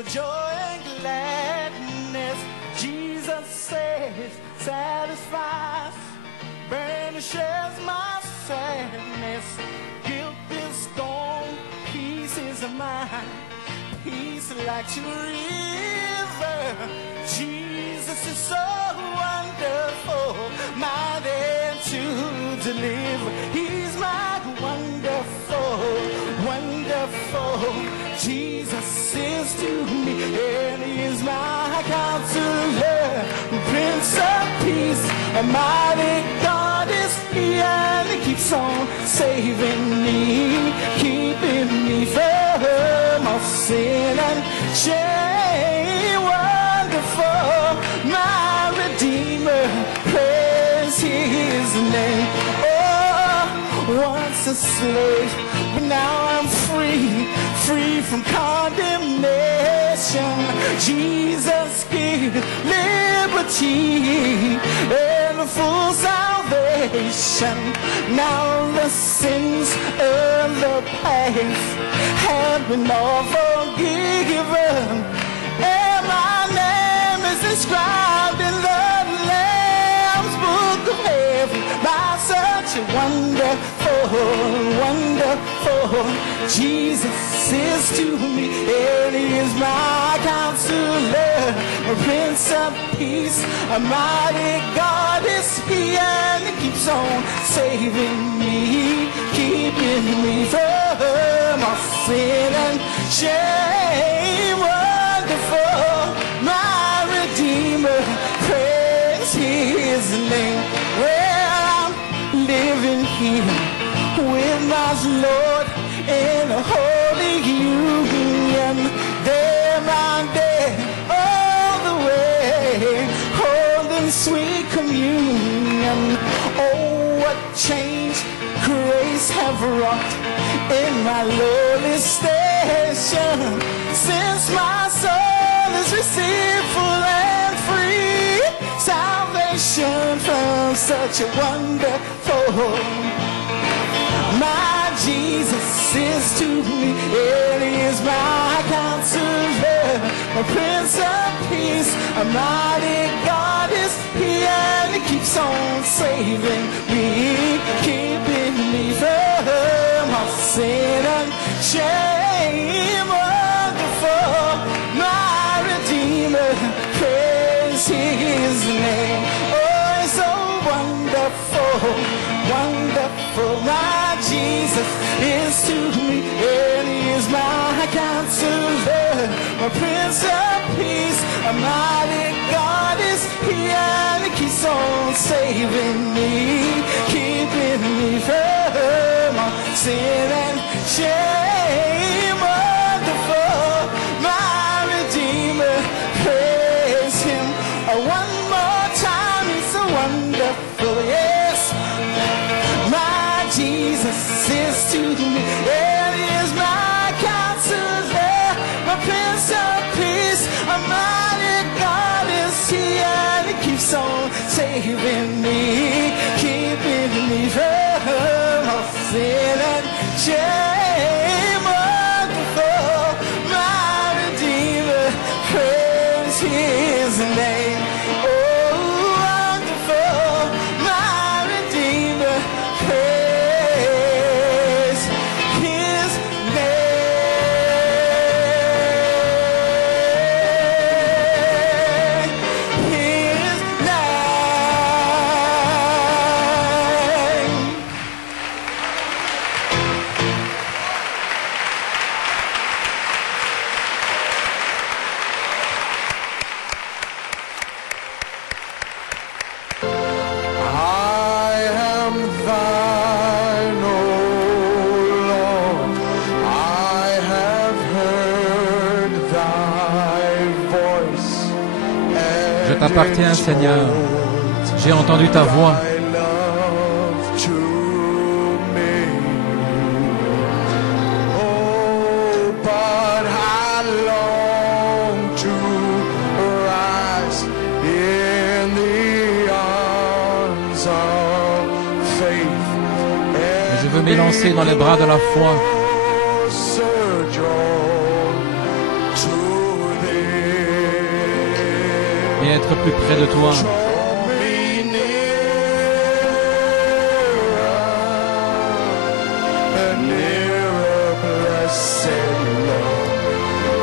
for joy and gladness. Jesus saves, satisfies, banishes my sadness. Guilt is gone, peace is mine, peace like a river. Jesus is so wonderful, mighty to deliver. He's my wonderful, wonderful. Jesus is to me, and He is my counselor, Prince of Peace. A mighty God is He, and He keeps on saving me, keeping me from all sin and shame. Wonderful, my Redeemer, praise His name. Oh, once a slave, but now I'm free, free from condemnation. Jesus gives liberty and full salvation. Now the sins of the past have been all forgiven, and my name is inscribed in the Lamb's Book of Heaven by such a wonderful, wonderful. Jesus is to me, and He is my counselor, a Prince of Peace. A mighty God is He, and He keeps on saving me, keeping me from all sin and shame. Wonderful, my Redeemer, praise His name. Well, I'm living here with my Lord in a holy union. Day by day, all the way, holding sweet communion. Oh, what change grace have wrought in my lowly station, since my soul is received full and free salvation from such a wonderful. My Jesus is to me, and He is my counselor, a Prince of Peace. A mighty God is He, and He keeps on saving me, keeping me from all sin and shame. Wonderful, my Redeemer, praise His name. Oh, He's so wonderful, wonderful. My Jesus is to me, and He is my counselor, my Prince of Peace. A mighty God is He, and He keeps on saving me, keeping me from all sin and shame. Wonderful, my Redeemer, praise Him. One more time, He's so wonderful, yes. My Jesus is to me, and He is my counselor, my Prince of Peace. A mighty God is He, and He keeps on saving me, keeping me from all sin and shame. Wonderful, my Redeemer, praise His name. Oh, wonderful, my Redeemer, praise His name. His name. I am thine, O Lord. I have heard thy voice. Je t'appartiens, Seigneur. J'ai entendu ta voix. Thy love to me. Oh, but I long to rise in the arms of faith. Je veux m'élancer dans les bras de la foi. Closer, Lord, to et être plus près de toi. Draw me nearer, blessed Lord,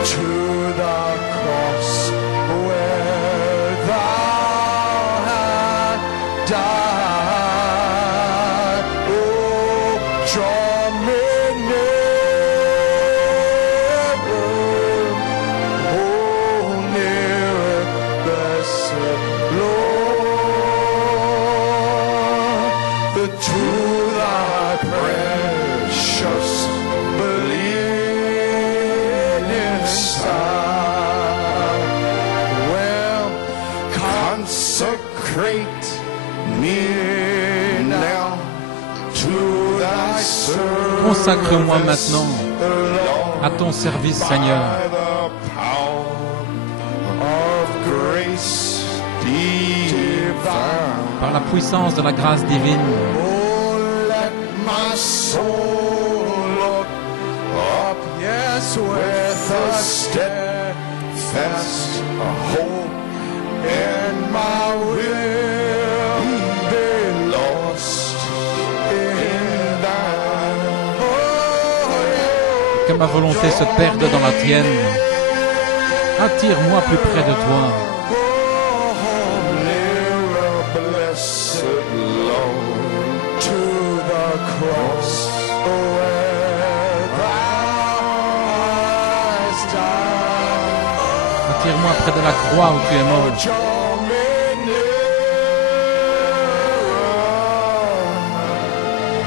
to the cross where thou hast died. Oh, draw me nearer, oh, nearer, blessed Lord, to thy precious bleeding side. Well, consecrate me now to thy service. Consacre-moi maintenant à ton service, Seigneur. By the power of grace divine. Par la puissance de la grâce divine. Oh, let my soul look up, yes, with a steadfast hope, and my will be lost in thine. Oh, Que ma volonté se perde dans la tienne. Attire-moi plus près de toi. nearer, blessed Lord, to the cross where thou hast died. Attire-moi près de la croix où tu es mort. Draw me nearer,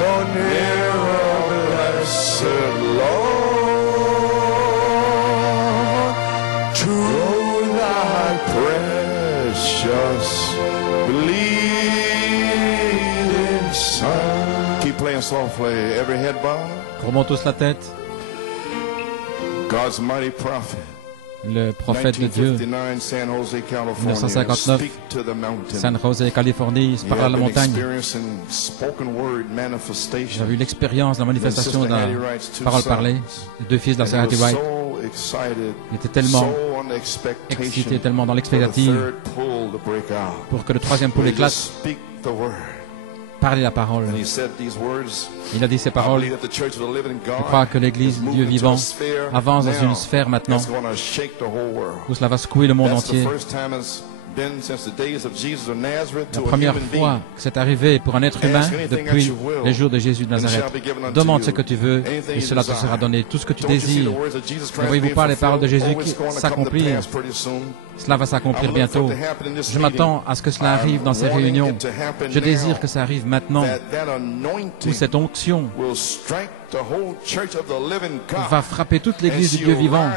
oh, nearer, blessed Lord, to thy precious bleeding Son. Keep playing softly, every head bowed. Remonte tous la tête. God's mighty prophet. Le prophète de Dieu, 1959, San Jose, California. 1959, Speak to the mountain. San Jose, Californie, il parle à la montagne. J'ai vu l'expérience, la manifestation de la parole parlée des deux fils de la sœur Hattie Wright. Il était tellement excité, tellement dans l'expectative pour que le troisième pouls éclate. Parler la parole. Il a dit ces paroles. Je crois que l'Église du Dieu vivant avance dans une sphère maintenant où cela va secouer le monde entier. La première fois que c'est arrivé pour un être humain depuis les jours de Jésus de Nazareth. Demande ce que tu veux et cela te sera donné. Tout ce que tu désires. Ne voyez-vous pas les paroles de Jésus qui s'accomplissent? Cela va s'accomplir bientôt. Je m'attends à ce que cela arrive dans ces réunions. Je désire que ça arrive maintenant, où cette onction va frapper toute l'Église du Dieu vivant.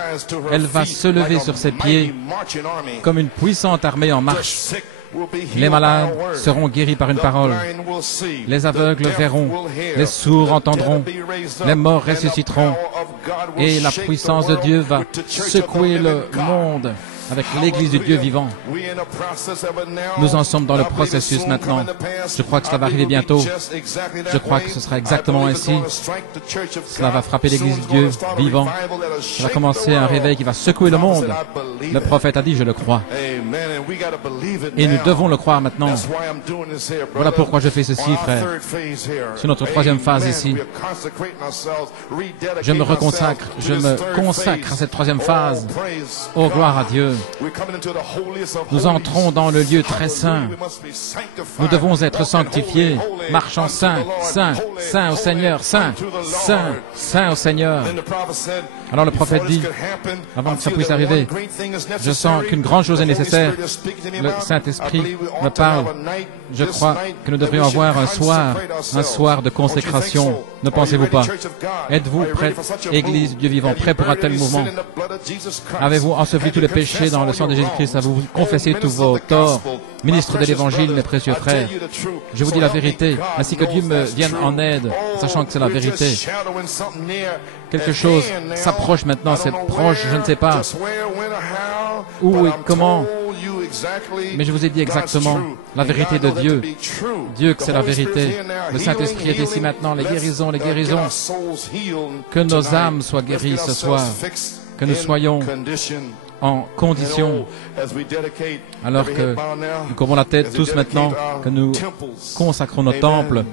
Elle va se lever sur ses pieds comme une puissante armée en marche. Les malades seront guéris par une parole. Les aveugles verront. Les sourds entendront. Les morts ressusciteront. Et la puissance de Dieu va secouer le monde avec l'Église du Dieu vivant. Nous en sommes dans le processus maintenant. Je crois que cela va arriver bientôt. Je crois que ce sera exactement ainsi. Cela va frapper l'Église du Dieu vivant. Ça va commencer un réveil qui va secouer le monde. Le prophète a dit, je le crois. Et nous devons le croire maintenant. Voilà pourquoi je fais ceci, frère. C'est notre troisième phase ici. Je me reconsacre, je me consacre à cette troisième phase. Oh, gloire à Dieu. Nous entrons dans le lieu très saint. Nous devons être sanctifiés, marchant saint, saint, saint au Seigneur, saint, saint, saint au Seigneur. Alors le prophète dit, avant que ça puisse arriver, je sens qu'une grande chose est nécessaire. Le Saint-Esprit me parle. Je crois que nous devrions avoir un soir de consécration. Ne pensez-vous pas? Êtes-vous prêts, Église Dieu vivant, prêts pour un tel mouvement? Avez-vous enseveli tous les péchés dans le sang de Jésus-Christ? Avez-vous confessé tous vos torts? Ministre de l'Évangile, mes précieux frères, je vous dis la vérité, ainsi que Dieu me vienne en aide, sachant que c'est la vérité. Quelque chose s'approche maintenant, c'est proche, je ne sais pas où et comment, mais je vous ai dit exactement la vérité de Dieu. Dieu, que c'est la vérité. Le Saint-Esprit est ici maintenant, les guérisons, que nos âmes soient guéries ce soir, que nous soyons en condition, alors que nous courbons la tête tous maintenant, que nous consacrons nos temples.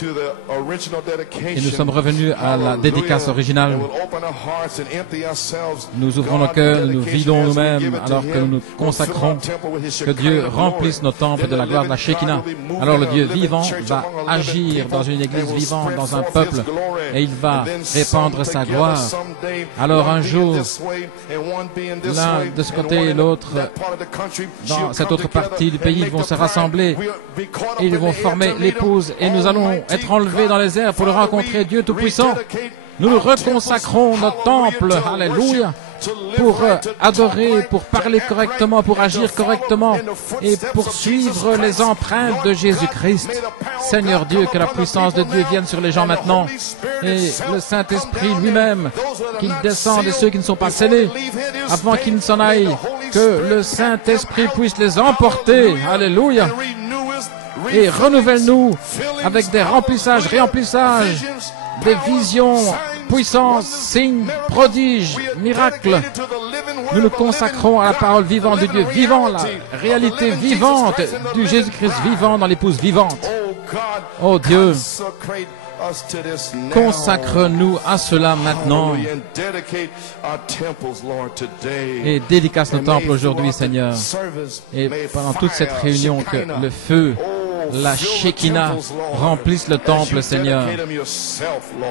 Et nous sommes revenus à la dédicace originale. Nous ouvrons nos cœurs, nous vidons nous-mêmes alors que nous nous consacrons. Que Dieu remplisse nos temples de la gloire de la Shekinah. Alors le Dieu vivant va agir dans une église vivante, dans un peuple, et il va répandre sa gloire. Alors un jour, l'un de ce côté et l'autre, dans cette autre partie du pays, ils vont se rassembler et ils vont former l'épouse et nous allons être enlevés dans les airs pour le rencontrer, Dieu Tout-Puissant. Nous nous reconsacrons nos temples, alléluia, pour adorer, pour parler correctement, pour agir correctement et pour suivre les empreintes de Jésus-Christ. Seigneur Dieu, que la puissance de Dieu vienne sur les gens maintenant et le Saint-Esprit lui-même, qu'il descende de ceux qui ne sont pas scellés avant qu'ils ne s'en aillent, que le Saint-Esprit puisse les emporter, alléluia, et renouvelle-nous avec des remplissages, réemplissages, des visions, puissances, signes, prodiges, miracles. Nous nous consacrons à la parole vivante du Dieu vivant, la réalité vivante du Jésus-Christ vivant dans l'épouse vivante. Oh Dieu, consacre-nous à cela maintenant et dédicace nos temples aujourd'hui, Seigneur. Et pendant toute cette réunion, que le feu, la Shekinah remplisse le temple, Seigneur,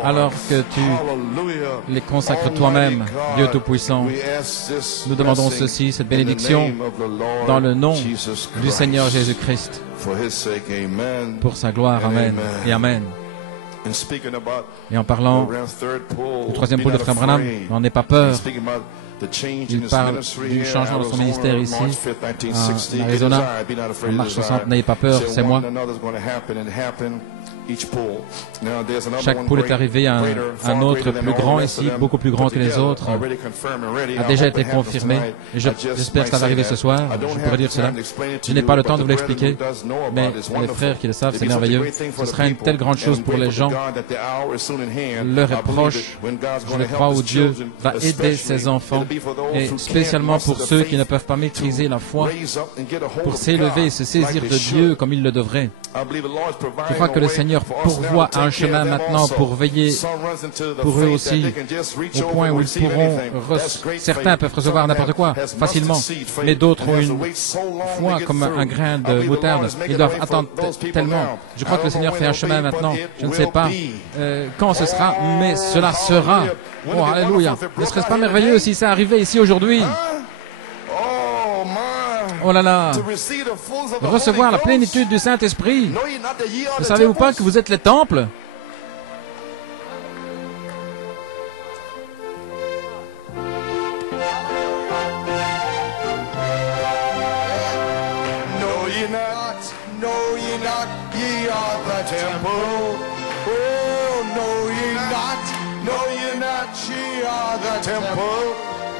alors que tu les consacres toi-même, Dieu Tout-Puissant. Nous demandons ceci, cette bénédiction, dans le nom du Seigneur Jésus-Christ, pour sa gloire. Amen et Amen. Et en parlant du troisième pôle de Frère Branham, n'en aie pas peur. Il parle du changement de son ministère ici, en Arizona, en marche 60. N'ayez pas peur, c'est moi. Chaque poule est arrivé à un autre plus grand ici, beaucoup plus grand que les autres, a déjà été confirmé. Et j'espère que ça va arriver ce soir. Je pourrais dire cela. Je n'ai pas le temps de vous l'expliquer, mais les frères qui le savent, c'est merveilleux. Ce sera une telle grande chose pour les gens. L'heure est proche. Je le crois où Dieu va aider ses enfants, et spécialement pour ceux qui ne peuvent pas maîtriser la foi, pour s'élever et se saisir de Dieu comme ils le devraient. Je crois que le Seigneur pourvoit un chemin maintenant pour veiller pour eux aussi, au point où ils pourront, certains peuvent recevoir n'importe quoi facilement, mais d'autres ont une foi comme un grain de moutarde. Ils doivent attendre tellement. Je crois que le Seigneur fait un chemin maintenant. Je ne sais pas quand ce sera, mais cela sera. Oh, alléluia. Ne serait-ce pas merveilleux si ça arrivait ici aujourd'hui? Oh là là, recevoir la plénitude du Saint-Esprit. Ne savez-vous pas que vous êtes les temples?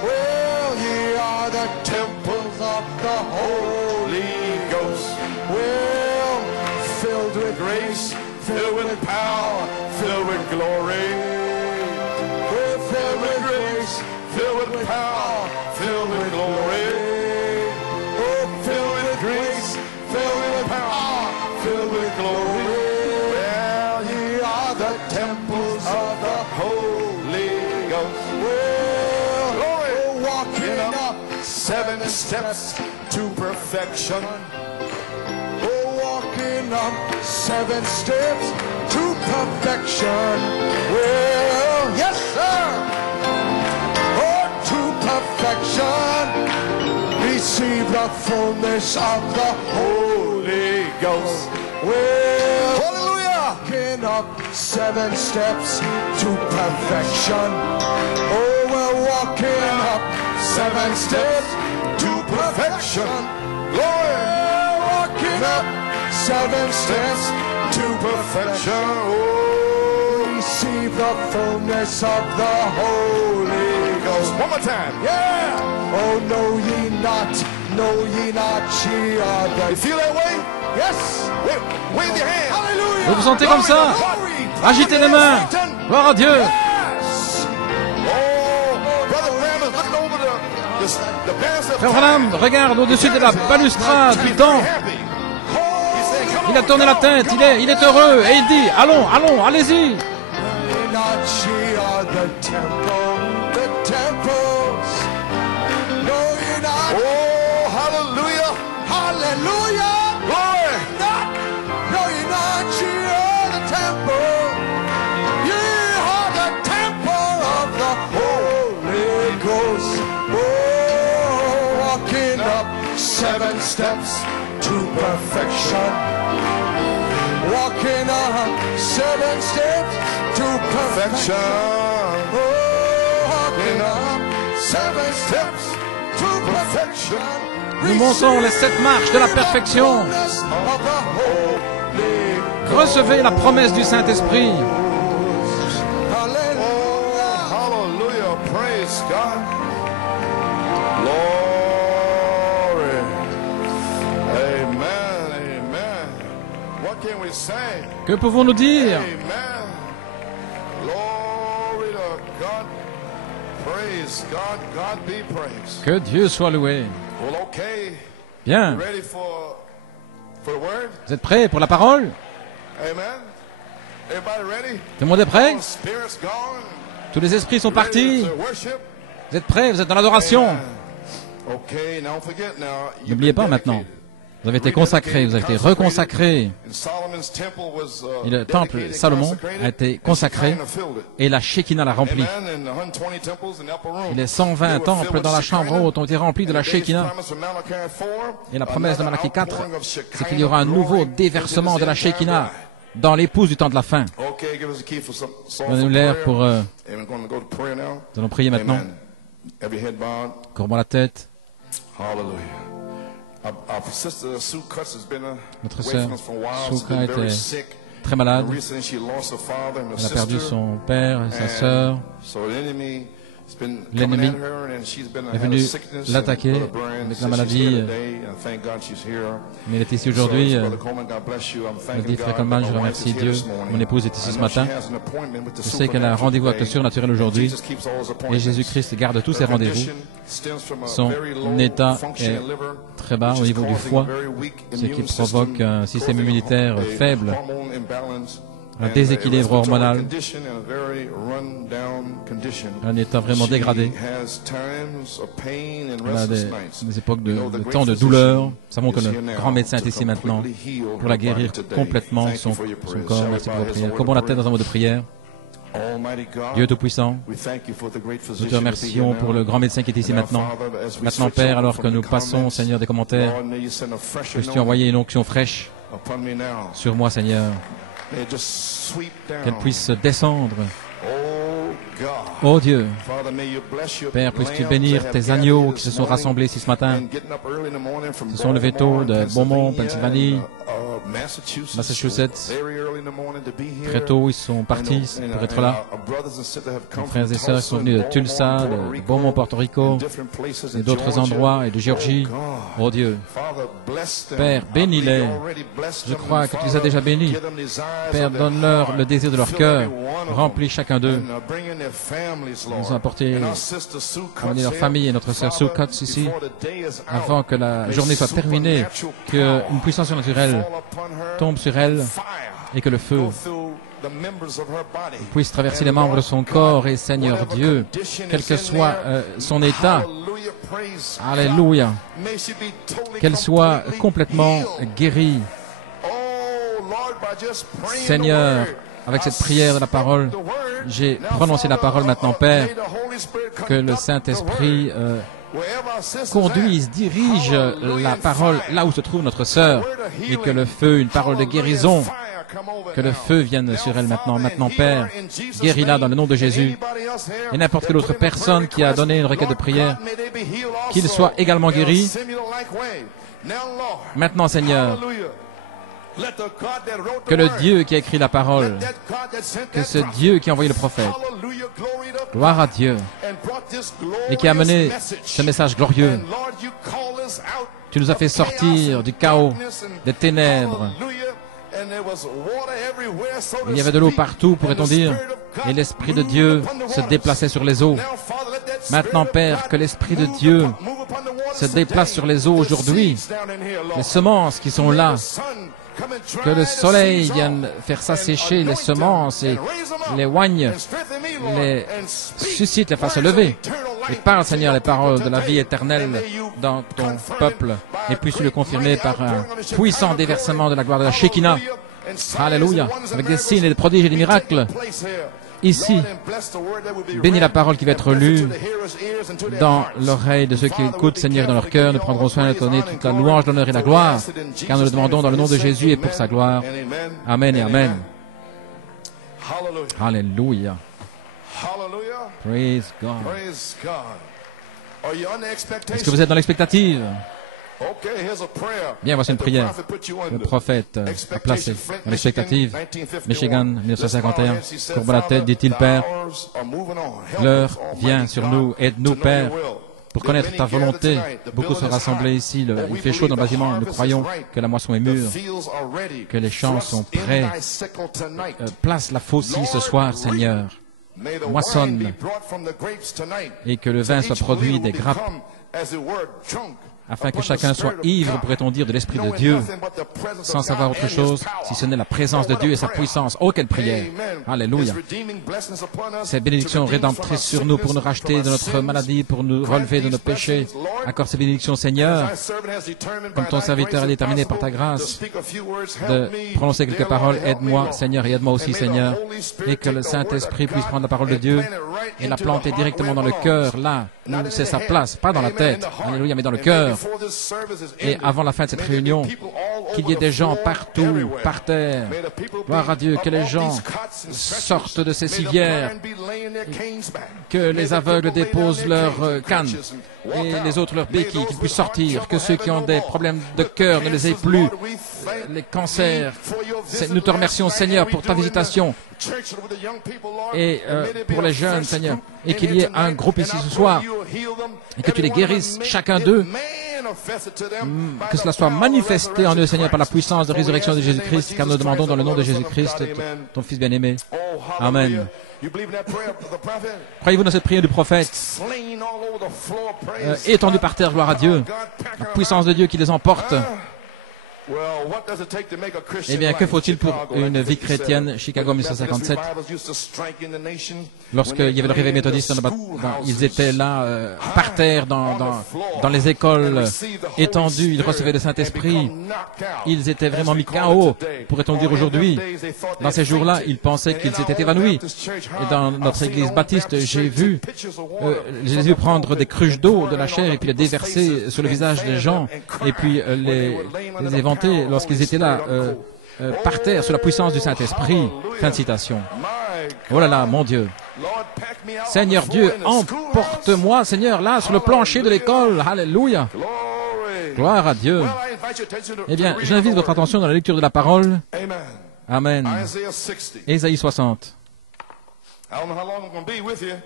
Well, ye are the temples of the Holy Ghost. Well, filled with grace, filled with power, filled with glory. We're filled with grace, filled with power, filled with glory. Oh, filled with grace, filled with power, filled with glory. Well, ye are the temples of the Holy Ghost. Seven steps to perfection. Oh, walking up 7 steps to perfection. Well, yes, sir. Oh, to perfection. Receive the fullness of the Holy Ghost. Well, hallelujah. Walking up 7 steps to perfection. Oh, we're walking up 7 steps to perfection. Glory. Walking up 7 steps to perfection. Oh, receive the fullness of the Holy Ghost. One more time. Yeah. Oh, know ye not, ye are the... You feel that way? Yes. Wave your hand. Hallelujah. Vous vous sentez comme ça? Agitez les mains. Gloire à Dieu. Yes. Oh, Brother Graham is looking over Frère Branham regarde au-dessus de la balustrade du temple. Il a tourné la tête, il est heureux et il dit, allons, allons, allez-y. Seven steps to perfection. Walking up 7 steps to perfection. Walking up 7 steps to perfection. Nous montons les 7 marches de la perfection. Recevez la promesse du Saint-Esprit. Hallelujah. Praise God. Que pouvons-nous dire? Que Dieu soit loué. Bien. Vous êtes prêts pour la parole? Tout le monde est prêt? Tous les esprits sont partis. Vous êtes prêts? Vous êtes dans l'adoration. N'oubliez pas maintenant. Vous avez été consacrés, vous avez été reconsacrés. Et le temple Salomon a été consacré et la Shekinah l'a rempli. Et les 120 temples dans la chambre haute ont été remplis de la Shekinah. Et la promesse de Malachie 4, c'est qu'il y aura un nouveau déversement de la Shekinah dans l'épouse du temps de la fin. Donnez-nous l'air pour... Nous allons prier maintenant. Courbons la tête. Notre sœur Souka était très malade. Elle a perdu son père et sa sœur. L'ennemi est venu l'attaquer avec la maladie. Mais elle est ici aujourd'hui. Elle dit, Frère Coleman, je remercie Dieu. Mon épouse est ici ce matin. Je sais qu'elle a un rendez-vous avec le surnaturel aujourd'hui. Et Jésus-Christ garde tous ses rendez-vous. Son état est très bas au niveau du foie, ce qui provoque un système immunitaire faible, un déséquilibre hormonal, un état vraiment dégradé. On a des époques de temps de douleur. Nous savons que le grand médecin est ici maintenant pour la guérir complètement, son corps. Merci pour vos prières. Courbons la tête dans un mot de prière. Dieu Tout-Puissant, nous te remercions pour le grand médecin qui est ici maintenant. Maintenant, Père, alors que nous passons, Seigneur, des commentaires, puisses-tu envoyer une onction fraîche sur moi, Seigneur, qu'elle puisse descendre. Oh Dieu, Père, puisses-tu bénir tes agneaux qui se sont rassemblés ici ce matin. Ce sont levés tôt de Beaumont, Pennsylvanie, Massachusetts. Très tôt, ils sont partis pour être là. Mes frères et sœurs sont venus de Tulsa, de Beaumont, Porto Rico, et d'autres endroits, et de Géorgie. Oh Dieu, Père, bénis-les. Je crois que tu les as déjà bénis. Père, donne-leur le désir de leur cœur. Remplis chacun d'eux. Nous ont apporté leur famille et notre sœur Soukat ici, avant que la journée soit terminée, qu'une puissance surnaturelle tombe sur elle et que le feu puisse traverser les membres de son corps. Et Seigneur Dieu, quel que soit son état, alléluia, qu'elle soit complètement guérie. Seigneur, avec cette prière de la parole, j'ai prononcé la parole maintenant, Père, que le Saint-Esprit conduise, dirige la parole là où se trouve notre sœur, et que le feu, une parole de guérison, que le feu vienne sur elle maintenant. Maintenant, Père, guéris-la dans le nom de Jésus. Et n'importe quelle autre personne qui a donné une requête de prière, qu'il soit également guéri. Maintenant, Seigneur, que le Dieu qui a écrit la parole, que ce Dieu qui a envoyé le prophète, gloire à Dieu, et qui a amené ce message glorieux, tu nous as fait sortir du chaos, des ténèbres. Il y avait de l'eau partout, pourrait-on dire, et l'Esprit de Dieu se déplaçait sur les eaux. Maintenant, Père, que l'Esprit de Dieu se déplace sur les eaux aujourd'hui, les semences qui sont là, que le soleil vienne faire s'assécher les semences et les oigne, les suscite, les fasse lever. Et parle, Seigneur, les paroles de la vie éternelle dans ton peuple, et puisse le confirmer par un puissant déversement de la gloire de la Shekinah. Alléluia. Avec des signes et des prodiges et des miracles. Ici, bénis la parole qui va être lue dans l'oreille de ceux qui écoutent, Seigneur, dans leur cœur. Nous prendrons soin de donner toute la louange, l'honneur et la gloire, car nous le demandons dans le nom de Jésus et pour sa gloire. Amen et Amen. Alléluia. Praise God. Est-ce que vous êtes dans l'expectative? Bien, voici une prière. Le prophète a placé dans l'expectative. Michigan, 1951. Courbe la tête, dit-il, Père. L'heure vient sur nous. Aide-nous, Père, pour connaître ta volonté. Beaucoup sont rassemblés ici. Il fait chaud dans le bâtiment. Nous croyons que la moisson est mûre, que les champs sont prêts. Place la faucille ce soir, Seigneur. Moissonne. Et que le vin soit produit des grappes, afin que chacun soit ivre, pourrait-on dire, de l'Esprit de Dieu, sans savoir autre chose, si ce n'est la présence de Dieu et sa puissance. Oh, quelle prière! Alléluia! Ces bénédictions rédemptrices sur nous pour nous racheter de notre maladie, pour nous relever de nos péchés. Accorde ces bénédictions, Seigneur, comme ton serviteur est déterminé par ta grâce, de prononcer quelques paroles. Aide-moi, Seigneur, et aide-moi aussi, Seigneur, et que le Saint-Esprit puisse prendre la parole de Dieu et la planter directement dans le cœur, là où c'est sa place, pas dans la tête. Alléluia, mais dans le cœur. Et avant la fin de cette réunion, qu'il y ait des gens partout, par terre. Gloire à Dieu, que les gens sortent de ces civières, que les aveugles déposent leurs cannes et les autres leurs béquilles, qu'ils puissent sortir, que ceux qui ont des problèmes de cœur ne les aient plus, les cancers. Nous te remercions, Seigneur, pour ta visitation et pour les jeunes, Seigneur, et qu'il y ait un groupe ici ce soir et que tu les guérisses, chacun d'eux, que cela soit manifesté en eux, Seigneur, par la puissance de résurrection de Jésus-Christ, car nous demandons dans le nom de Jésus-Christ, ton Fils bien-aimé. Amen. Croyez-vous dans cette prière du prophète, étendu par terre, gloire à Dieu, la puissance de Dieu qui les emporte? Eh bien, que faut-il pour une vie chrétienne? Chicago 1957, lorsqu'il y avait le réveil méthodiste, ils étaient là, par terre, dans les écoles, étendus, ils recevaient le Saint-Esprit. Ils étaient vraiment mis KO, pourrait-on dire aujourd'hui. Dans ces jours-là, ils pensaient qu'ils s'étaient évanouis. Et dans notre église baptiste, j'ai vu Jésus prendre des cruches d'eau, de la chair, et puis les déverser sur le visage des gens, et puis les éventer lorsqu'ils étaient là, par terre, sous la puissance du Saint-Esprit. Fin de citation. Oh là là, mon Dieu. Seigneur Dieu, emporte-moi, Seigneur, là, sur le plancher de l'école. Alléluia. Gloire à Dieu. Eh bien, j'invite votre attention dans la lecture de la parole. Amen. Ésaïe 60.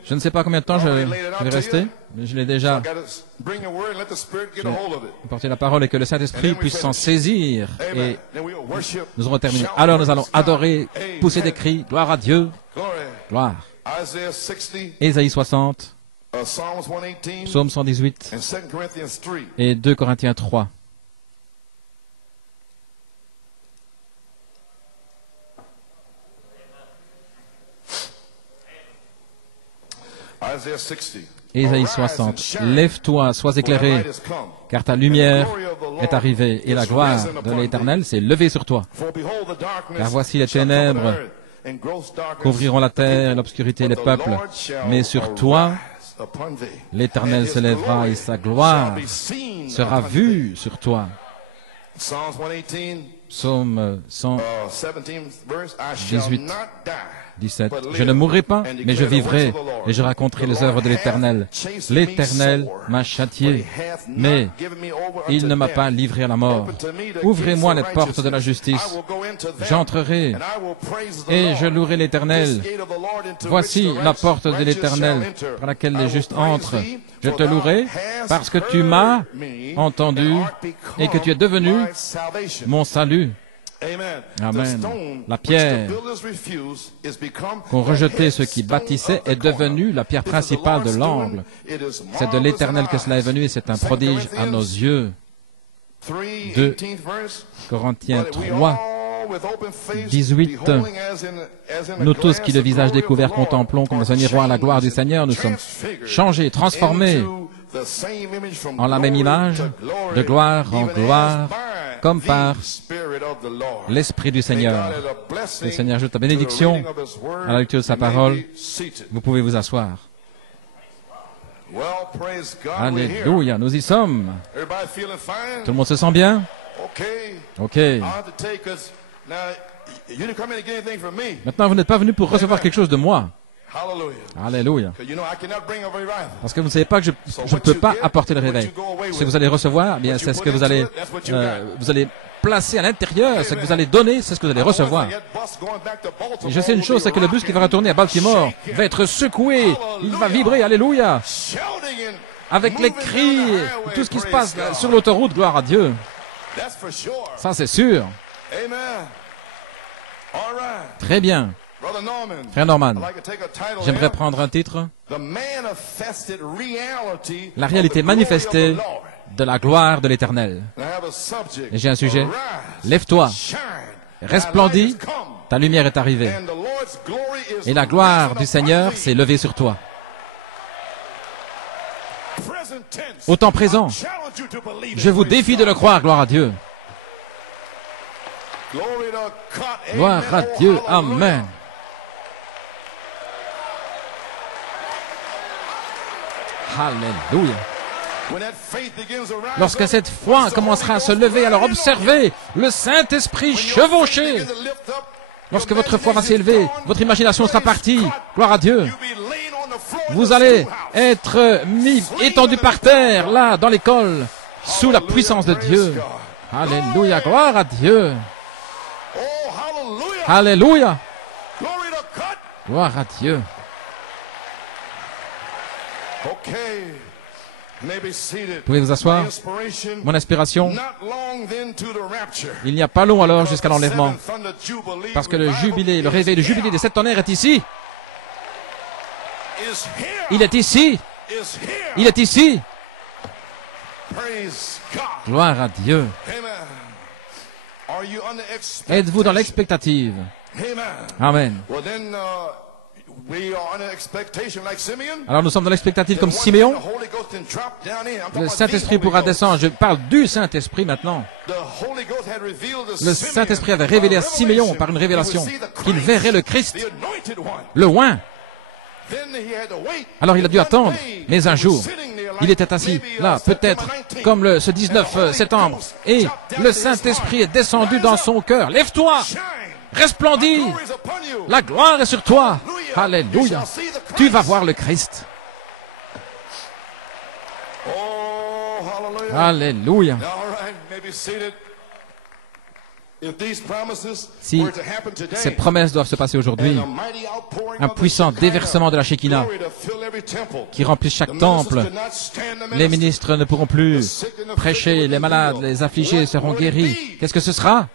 Je ne sais pas combien de temps je vais rester, mais je l'ai déjà apporté la parole et que le Saint-Esprit puisse s'en saisir. Et nous aurons terminé. Alors nous allons adorer, pousser des cris, gloire à Dieu, gloire. Ésaïe 60, Psaume 118 et 2 Corinthiens 3. Ésaïe 60. Lève-toi, sois éclairé, car ta lumière est arrivée, et la gloire de l'Éternel s'est levée sur toi. Car voici les ténèbres couvriront la terre et l'obscurité les peuples, mais sur toi, l'Éternel se lèvera et sa gloire sera vue sur toi. Psaume 118. 17. Je ne mourrai pas, mais je vivrai, et je raconterai les œuvres de l'Éternel. L'Éternel m'a châtié, mais il ne m'a pas livré à la mort. Ouvrez-moi les portes de la justice. J'entrerai, et je louerai l'Éternel. Voici la porte de l'Éternel, par laquelle les justes entrent. Je te louerai, parce que tu m'as entendu, et que tu es devenu mon salut. Amen. La pierre qu'ont rejeté ceux qui bâtissaient est devenue la pierre principale de l'angle. C'est de l'Éternel que cela est venu et c'est un prodige à nos yeux. 2 Corinthiens 3, 18. Nous tous qui, le visage découvert, contemplons comme dans un miroir la gloire du Seigneur, nous sommes changés, transformés en la même image, de gloire en gloire, comme par l'Esprit du Seigneur. Le Seigneur ajoute la bénédiction à la lecture de sa parole. Vous pouvez vous asseoir. Alléluia, nous y sommes. Tout le monde se sent bien? OK. Maintenant, vous n'êtes pas venu pour recevoir quelque chose de moi. Alléluia. Parce que vous ne savez pas que je ne peux pas apporter le réveil. Ce que vous allez recevoir, eh bien, c'est ce que vous allez placer à l'intérieur, ce que vous allez donner, c'est ce que vous allez recevoir. Et je sais une chose, c'est que le bus qui va retourner à Baltimore va être secoué, il va vibrer, alléluia, avec les cris, tout ce qui se passe sur l'autoroute, gloire à Dieu. Ça, c'est sûr. Très bien. Frère Norman, j'aimerais prendre un titre. La réalité manifestée de la gloire de l'Éternel. Et j'ai un sujet. Lève-toi, resplendis, ta lumière est arrivée. Et la gloire du Seigneur s'est levée sur toi. Au temps présent, je vous défie de le croire, gloire à Dieu. Gloire à Dieu, amen. Alléluia. Lorsque cette foi commencera à se lever, alors observez le Saint-Esprit chevaucher. Lorsque votre foi va s'élever, votre imagination sera partie. Gloire à Dieu. Vous allez être mis, étendu par terre, là, dans l'école, sous la puissance de Dieu. Alléluia. Gloire à Dieu. Alléluia. Gloire à Dieu. Vous pouvez vous asseoir. Mon inspiration, il n'y a pas long alors jusqu'à l'enlèvement. Parce que le jubilé, le réveil du jubilé des 7 tonnerres est ici. Il est ici. Il est ici. Gloire à Dieu. Êtes-vous dans l'expectative? Amen. Alors nous sommes dans l'expectative comme Siméon. Le Saint-Esprit pourra descendre. Je parle du Saint-Esprit maintenant. Le Saint-Esprit avait révélé à Siméon par une révélation qu'il verrait le Christ, le oint. Alors il a dû attendre, mais un jour, il était assis là, peut-être comme ce 19 septembre, et le Saint-Esprit est descendu dans son cœur. Lève-toi, resplendis, la gloire est sur toi. Alléluia, tu vas voir le Christ. Alléluia. Si ces promesses doivent se passer aujourd'hui, un puissant déversement de la Shekinah qui remplisse chaque temple, les ministres ne pourront plus prêcher, les malades, les affligés seront guéris. Qu'est-ce que ce sera?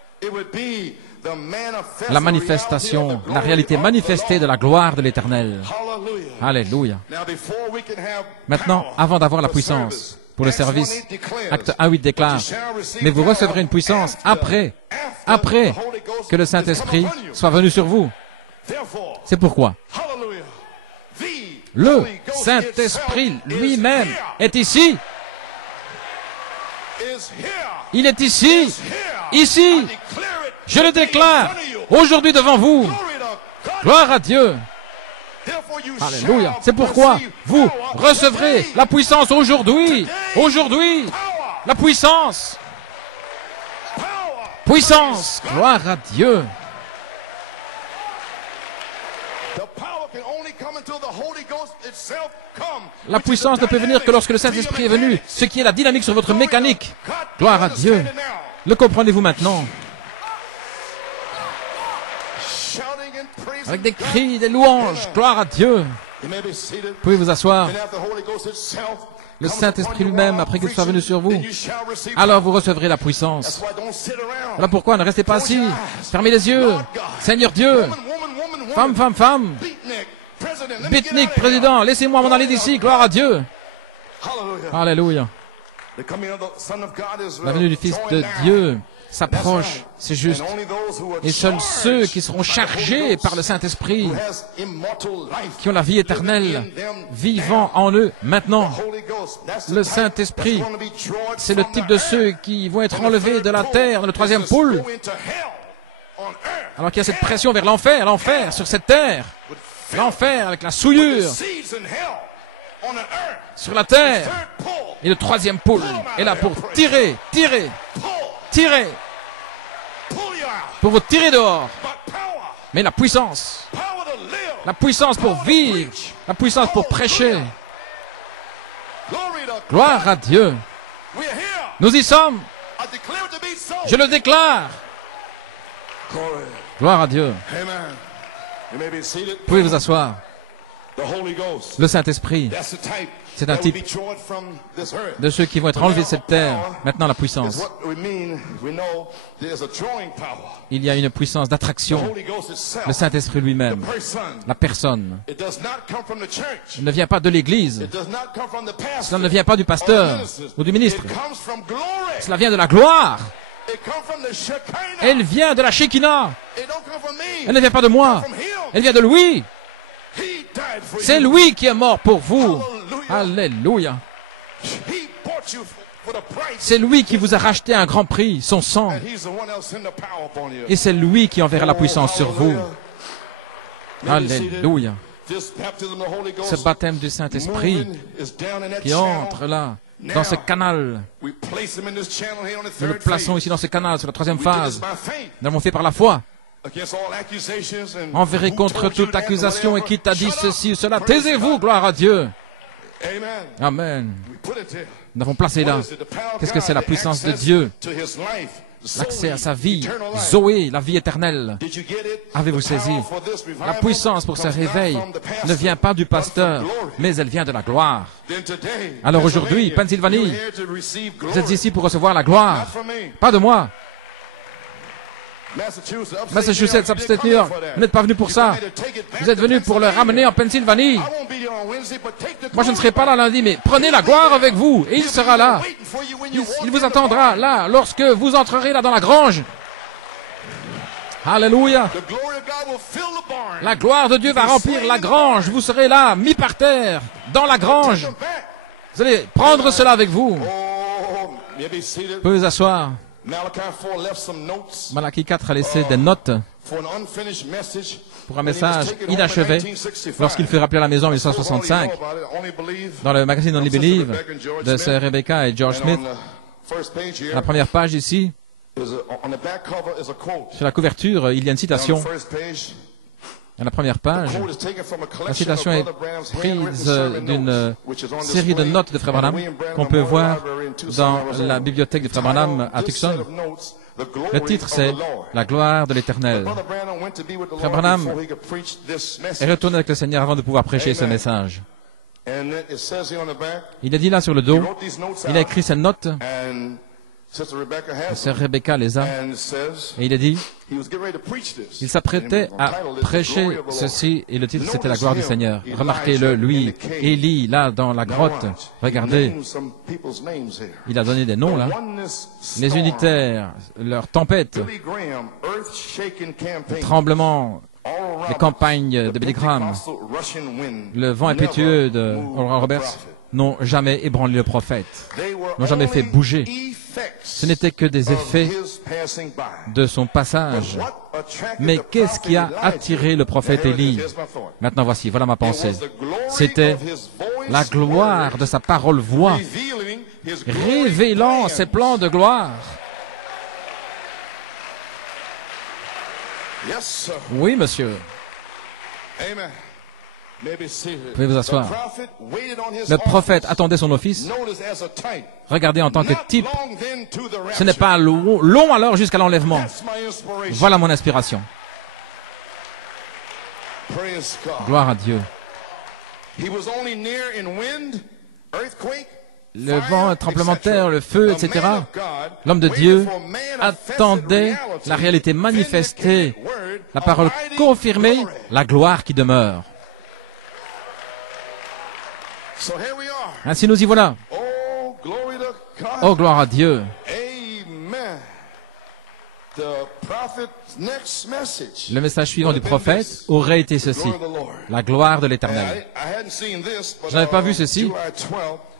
La manifestation, la réalité manifestée de la gloire de l'Éternel. Alléluia. Maintenant, avant d'avoir la puissance pour le service, Acte 1:8 déclare, mais vous recevrez une puissance après que le Saint-Esprit soit venu sur vous. C'est pourquoi le Saint-Esprit lui-même est ici. Il est ici. Ici. Je le déclare aujourd'hui devant vous. Gloire à Dieu. Alléluia. C'est pourquoi vous recevrez la puissance aujourd'hui. Aujourd'hui. La puissance. Puissance. Gloire à Dieu. La puissance ne peut venir que lorsque le Saint-Esprit est venu, ce qui est la dynamique sur votre mécanique. Gloire à Dieu. Le comprenez-vous maintenant? Avec des cris, des louanges, gloire à Dieu. Vous pouvez vous asseoir. Le Saint-Esprit lui-même, après qu'il soit venu sur vous, alors vous recevrez la puissance. Voilà pourquoi ne restez pas assis. Fermez les yeux. Seigneur Dieu, femme, Bitnik, président, laissez-moi m'en aller d'ici. Gloire à Dieu. Alléluia. La venue du Fils de Dieu s'approche, c'est juste. Et seuls ceux qui seront chargés par le Saint-Esprit, qui ont la vie éternelle, vivant en eux maintenant. Le Saint-Esprit, c'est le type de ceux qui vont être enlevés de la terre dans le troisième pôle. Alors qu'il y a cette pression vers l'enfer sur cette terre. L'enfer avec la souillure sur la terre. Et le troisième pôle est là pour tirer, pour vous tirer dehors. Mais la puissance pour vivre, la puissance pour prêcher. Gloire à Dieu. Nous y sommes. Je le déclare. Gloire à Dieu. Vous pouvez vous asseoir. Le Saint-Esprit, c'est un type de ceux qui vont être enlevés de cette terre. Maintenant, la puissance. Il y a une puissance d'attraction. Le Saint-Esprit lui-même, la personne, ne vient pas de l'Église. Cela ne vient pas du pasteur ou du ministre. Cela vient de la gloire. Elle vient de la Shekinah. Elle ne vient pas de moi. Elle vient de lui. C'est lui qui est mort pour vous. Alléluia. C'est lui qui vous a racheté un grand prix, son sang. Et c'est lui qui enverra la puissance sur vous. Alléluia. Ce baptême du Saint-Esprit qui entre là, dans ce canal. Nous le plaçons ici dans ce canal, sur la troisième phase. Nous l'avons fait par la foi. Enverrez contre toute accusation et qui t'a dit ceci ou cela. Taisez-vous, gloire à Dieu. Amen. Nous l'avons placé là. Qu'est-ce que c'est la puissance de Dieu? L'accès à sa vie, Zoé, la vie éternelle. Avez-vous saisi? La puissance pour ce réveil ne vient pas du pasteur, mais elle vient de la gloire. Alors aujourd'hui, Pennsylvanie, vous êtes ici pour recevoir la gloire. Pas de moi. Massachusetts, Upstate New York, vous n'êtes pas venu pour ça. Vous êtes venu pour le ramener en Pennsylvanie. Moi, je ne serai pas là lundi, mais prenez la gloire avec vous, et il sera là. Il vous attendra là, lorsque vous entrerez là dans la grange. Alléluia. La gloire de Dieu va remplir la grange. Vous serez là, mis par terre, dans la grange. Vous allez prendre cela avec vous. Vous pouvez vous asseoir. Malachie 4 a laissé des notes pour un message inachevé lorsqu'il fut rappelé à la maison en 1965 dans le magazine Only Believe de Sir Rebecca et George Smith. À la première page ici, sur la couverture, il y a une citation. À la première page, la citation est prise d'une série de notes de Frère Branham qu'on peut voir dans la bibliothèque de Frère Branham à Tucson. Le titre, c'est « La gloire de l'Éternel ». Frère Branham est retourné avec le Seigneur avant de pouvoir prêcher ce message. Il a dit là sur le dos, il a écrit ces notes. Sœur Rebecca les a, et il a dit, il s'apprêtait à prêcher ceci, et le titre c'était la gloire du Seigneur. Remarquez-le, lui, Élie, là dans la grotte, regardez, il a donné des noms là, les unitaires, leur tempête, le tremblement, les campagnes de Billy Graham, le vent impétueux de Oral Roberts, n'ont jamais ébranlé le prophète, n'ont jamais fait bouger. Ce n'était que des effets de son passage. Mais qu'est-ce qui a attiré le prophète Élie? Maintenant voici, voilà ma pensée. C'était la gloire de sa parole-voix, révélant ses plans de gloire. Oui, monsieur. Vous pouvez vous asseoir. Le prophète attendait son office. Regardez en tant que type. Ce n'est pas long alors jusqu'à l'enlèvement. Voilà mon inspiration. Gloire à Dieu. le vent, un tremblement de terre, le feu, etc. L'homme de Dieu attendait la réalité manifestée, la parole confirmée, la gloire qui demeure. Ainsi nous y voilà. Oh, gloire à Dieu. Le message suivant du prophète aurait été ceci: la gloire de l'Éternel. Je n'avais pas vu ceci,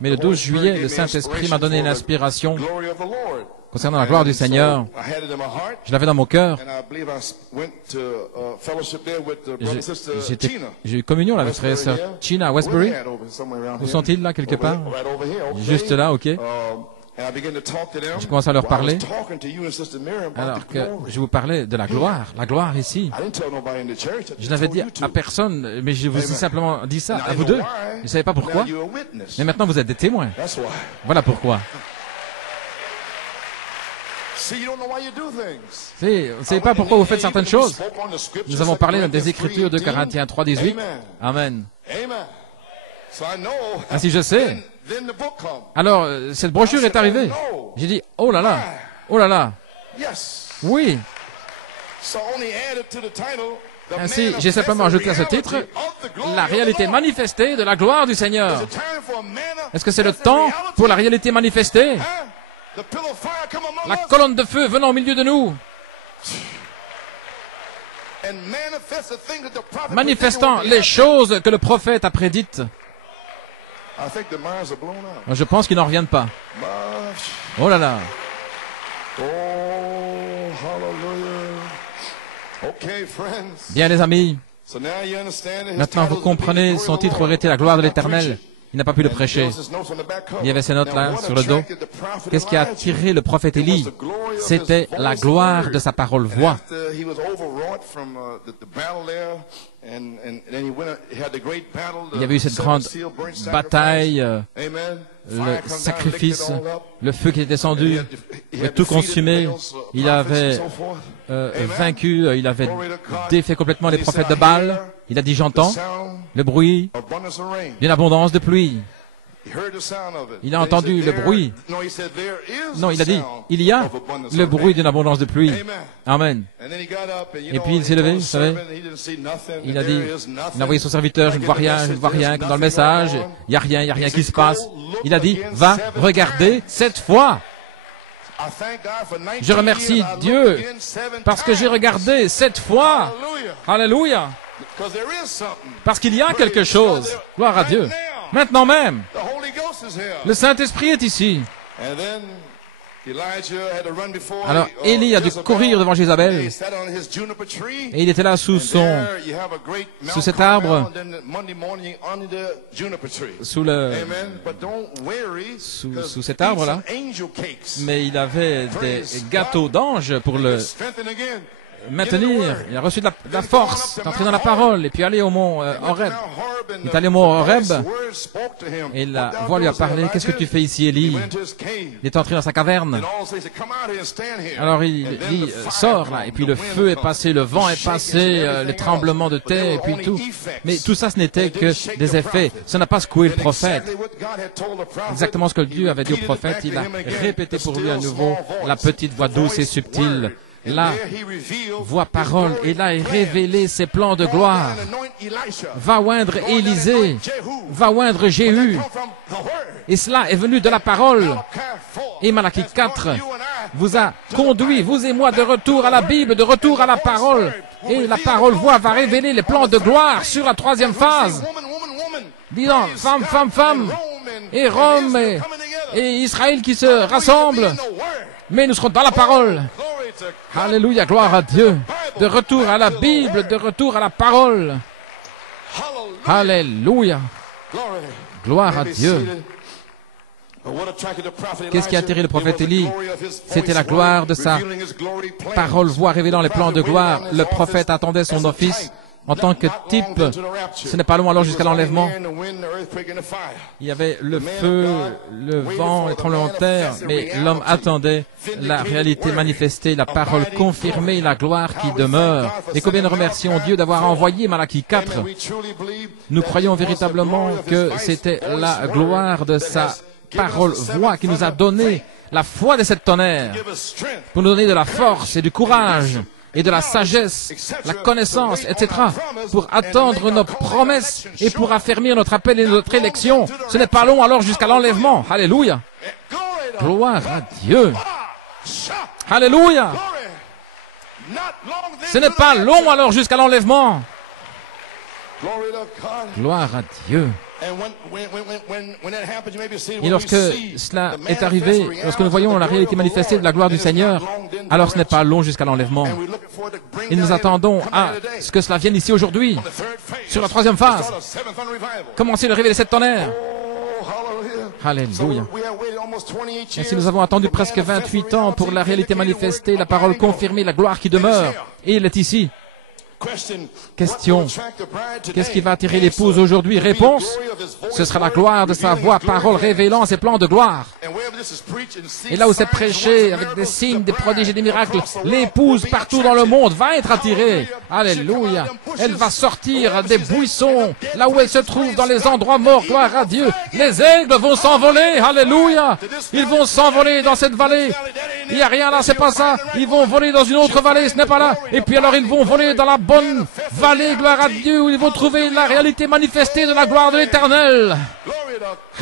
mais le 12 juillet, le Saint-Esprit m'a donné une inspiration concernant la gloire du Seigneur. Je l'avais dans mon cœur. J'ai eu communion avec frère et sœur China à Westbury. Où sont-ils là, quelque part? Juste là, ok. Je commence à leur parler, alors que je vous parlais de la gloire ici. Je n'avais dit à personne, mais je vous ai simplement dit ça, à vous deux. Je ne savais pas pourquoi, mais maintenant vous êtes des témoins. Voilà pourquoi. Vous ne savez pas pourquoi vous faites certaines choses. Nous avons parlé des Écritures de Corinthiens 3:18. Amen. Ainsi je sais. Alors, cette brochure est arrivée. J'ai dit, oh là là, oui. Ainsi, j'ai simplement ajouté à ce titre, la réalité manifestée de la gloire du Seigneur. Est-ce que c'est le temps pour la réalité manifestée? La colonne de feu venant au milieu de nous, manifestant les choses que le prophète a prédites. Je pense qu'ils n'en reviennent pas. Oh là là. Bien les amis, maintenant vous comprenez, son titre aurait été la gloire de l'Éternel. Il n'a pas pu le prêcher. Il y avait ces notes-là sur le dos. Qu'est-ce qui a attiré le prophète Élie? C'était la gloire de sa parole voix. Il y avait eu cette grande bataille, le sacrifice, le feu qui est descendu, il a tout consumé. Il avait vaincu, il avait défait complètement les prophètes de Baal. Il a dit, j'entends le bruit d'une abondance de pluie. Il a entendu le bruit. Non, il a dit, il y a le bruit d'une abondance de pluie. Amen. Et puis il s'est levé, vous savez. Il a dit, il a envoyé son serviteur, je ne vois rien, comme dans le message. Il n'y a rien qui se passe. Il a dit, va regarder cette fois. Je remercie Dieu parce que j'ai regardé cette fois. Alléluia. Parce qu'il y a quelque chose. Gloire à Dieu. Maintenant même, le Saint-Esprit est ici. Alors, Élie a dû courir devant Jézabel. Et il était là sous cet arbre, sous cet arbre-là. Mais il avait des gâteaux d'anges pour le maintenir. Il a reçu de la force d'entrer dans la parole et puis aller au mont Horeb. Il est allé au mont Horeb et la voix lui a parlé. Qu'est-ce que tu fais ici, Élie? Il est entré dans sa caverne. Alors il dit, sors là. Et puis le feu est passé, le vent est passé, les tremblements de terre et puis tout. Mais tout ça, ce n'était que des effets. Ça n'a pas secoué le prophète. Exactement ce que Dieu avait dit au prophète, il a répété pour lui à nouveau la petite voix douce et subtile. La voix parole, et là est révélé ses plans de gloire. Va oindre Élisée, va oindre Jéhu. Et cela est venu de la parole. Et Malachie 4 vous a conduit, vous et moi, de retour à la Bible, de retour à la parole. Et la parole voix va révéler les plans de gloire sur la troisième phase. Disant, femme, et Rome et Israël qui se rassemblent. Mais nous serons dans la parole. Alléluia, gloire à Dieu. De retour à la Bible, de retour à la parole. Alléluia. Gloire à Dieu. Qu'est-ce qui a attiré le prophète Élie? C'était la gloire de sa parole, voix révélant les plans de gloire. Le prophète attendait son office En tant que type, ce n'est pas long alors jusqu'à l'enlèvement. Il y avait le feu, le vent, les tremblements de terre, mais l'homme attendait la réalité manifestée, la parole confirmée, la gloire qui demeure. Et combien nous remercions Dieu d'avoir envoyé Malachie 4. Nous croyons véritablement que c'était la gloire de sa parole, voix qui nous a donné la foi de cette tonnerre, pour nous donner de la force et du courage, et de la sagesse, la connaissance, etc., pour attendre nos promesses et pour affermir notre appel et notre élection. Ce n'est pas long alors jusqu'à l'enlèvement. Alléluia. Gloire à Dieu. Alléluia. Ce n'est pas long alors jusqu'à l'enlèvement. Gloire à Dieu. Et lorsque cela est arrivé, lorsque nous voyons la réalité manifestée de la gloire du Seigneur, alors ce n'est pas long jusqu'à l'enlèvement. Et nous attendons à ce que cela vienne ici aujourd'hui, sur la troisième phase. Commencez le réveil de cette tonnerre. Alléluia. Ainsi nous avons attendu presque 28 ans pour la réalité manifestée, la parole confirmée, la gloire qui demeure. Et il est ici. Question. Qu'est-ce qui va attirer l'épouse aujourd'hui? Réponse. Ce sera la gloire de sa voix, parole révélant ses plans de gloire. Et là où c'est prêché avec des signes, des prodiges et des miracles, l'épouse partout dans le monde va être attirée. Alléluia. Elle va sortir des buissons, là où elle se trouve dans les endroits morts. Gloire à Dieu. Les aigles vont s'envoler. Alléluia. Ils vont s'envoler dans cette vallée. Il n'y a rien là, c'est pas ça. Ils vont voler dans une autre vallée, ce n'est pas là. Et puis alors ils vont voler dans la bonne vallée, gloire à Dieu, où ils vont trouver la réalité manifestée de la gloire de l'Éternel.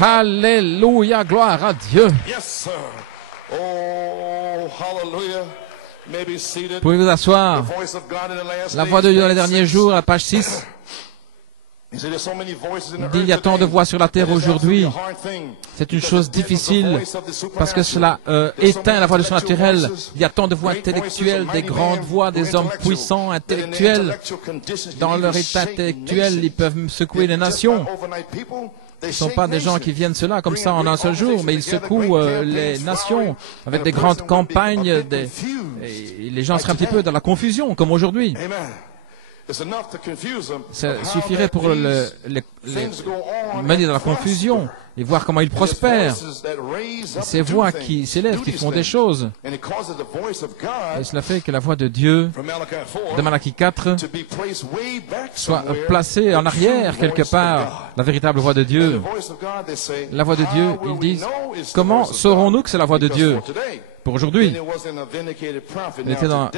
Alléluia, gloire à Dieu. Pouvez-vous asseoir? La voix de Dieu dans les derniers jours, à la page 6. Il y a tant de voix sur la terre aujourd'hui. C'est une chose difficile parce que cela éteint la voix du surnaturel. Il y a tant de voix intellectuelles, des grandes voix, des hommes puissants, intellectuels. Dans leur état intellectuel, ils peuvent secouer les nations. Ce ne sont pas des gens qui viennent cela comme ça en un seul jour, mais ils secouent les nations avec des grandes campagnes. Et les gens seraient un petit peu dans la confusion, comme aujourd'hui. Ça suffirait pour les mener dans la confusion et voir comment ils prospèrent. Ces voix qui s'élèvent, qui font des choses. Et cela fait que la voix de Dieu, de Malachie 4, soit placée en arrière quelque part. La véritable voix de Dieu. La voix de Dieu, ils disent, comment saurons-nous que c'est la voix de Dieu? Pour aujourd'hui, il était un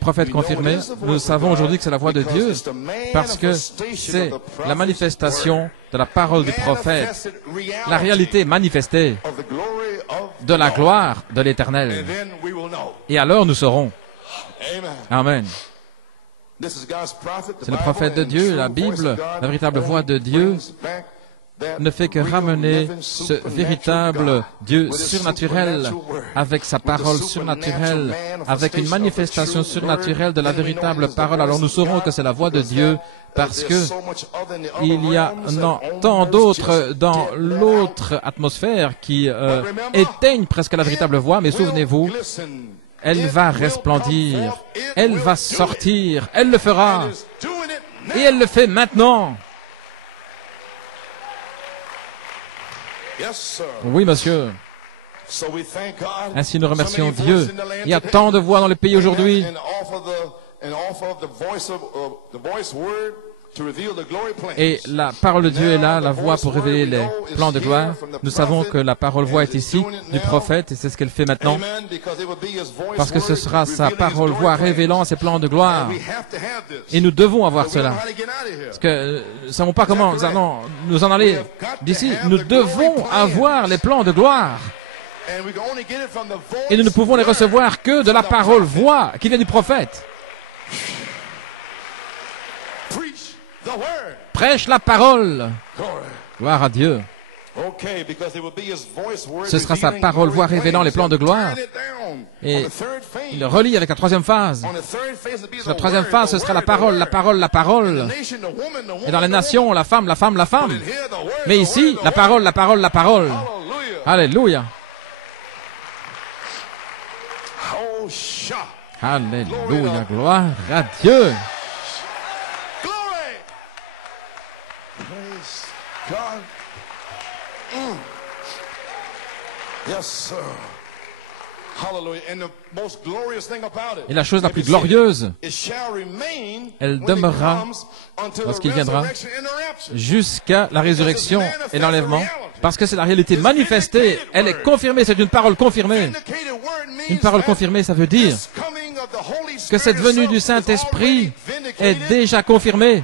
prophète confirmé. Nous savons aujourd'hui que c'est la voix de Dieu parce que c'est la manifestation de la parole du prophète, la réalité manifestée de la gloire de l'Éternel. Et alors nous saurons. Amen. C'est le prophète de Dieu, la Bible, la véritable voix de Dieu ne fait que ramener ce véritable Dieu surnaturel avec sa parole surnaturelle, avec une manifestation surnaturelle de la véritable parole. Alors nous saurons que c'est la voix de Dieu parce que il y a tant d'autres dans l'autre atmosphère qui éteignent presque la véritable voix, mais souvenez-vous, elle va resplendir, elle va sortir, elle le fera, et elle le fait maintenant. Oui, monsieur. Ainsi, nous remercions Dieu. Il y a tant de voix dans le pays aujourd'hui. Et la parole de Dieu est là, la voix pour révéler les plans de gloire. Nous savons que la parole voix est ici, du prophète, et c'est ce qu'elle fait maintenant. Parce que ce sera sa parole voix révélant ses plans de gloire. Et nous devons avoir cela. Parce que nous ne savons pas comment nous allons nous en aller d'ici. Nous devons avoir les plans de gloire. Et nous ne pouvons les recevoir que de la parole voix qui vient du prophète. Prêche la parole. Gloire à Dieu. Ce sera sa parole voix révélant les plans de gloire. Et il le relie avec la troisième phase. Sur la troisième phase, ce sera la parole, la parole, la parole. Et dans les nations, la femme, la femme, la femme. Mais ici, la parole, la parole, la parole. Alléluia. Alléluia. Gloire à Dieu. Yes, sir. Hallelujah. And the most glorious thing about it, Et la chose la plus glorieuse, it shall remain elle when it demeurera comes until the lorsqu'il viendra resurrection and the rapture. jusqu'à la résurrection et l'enlèvement, parce que c'est la réalité manifestée, elle est confirmée, c'est une parole confirmée. Vindicated word means Une parole that confirmée, ça veut dire this coming of the Holy que Spirit cette venue du itself is Saint-Esprit already est vindicated. déjà confirmée.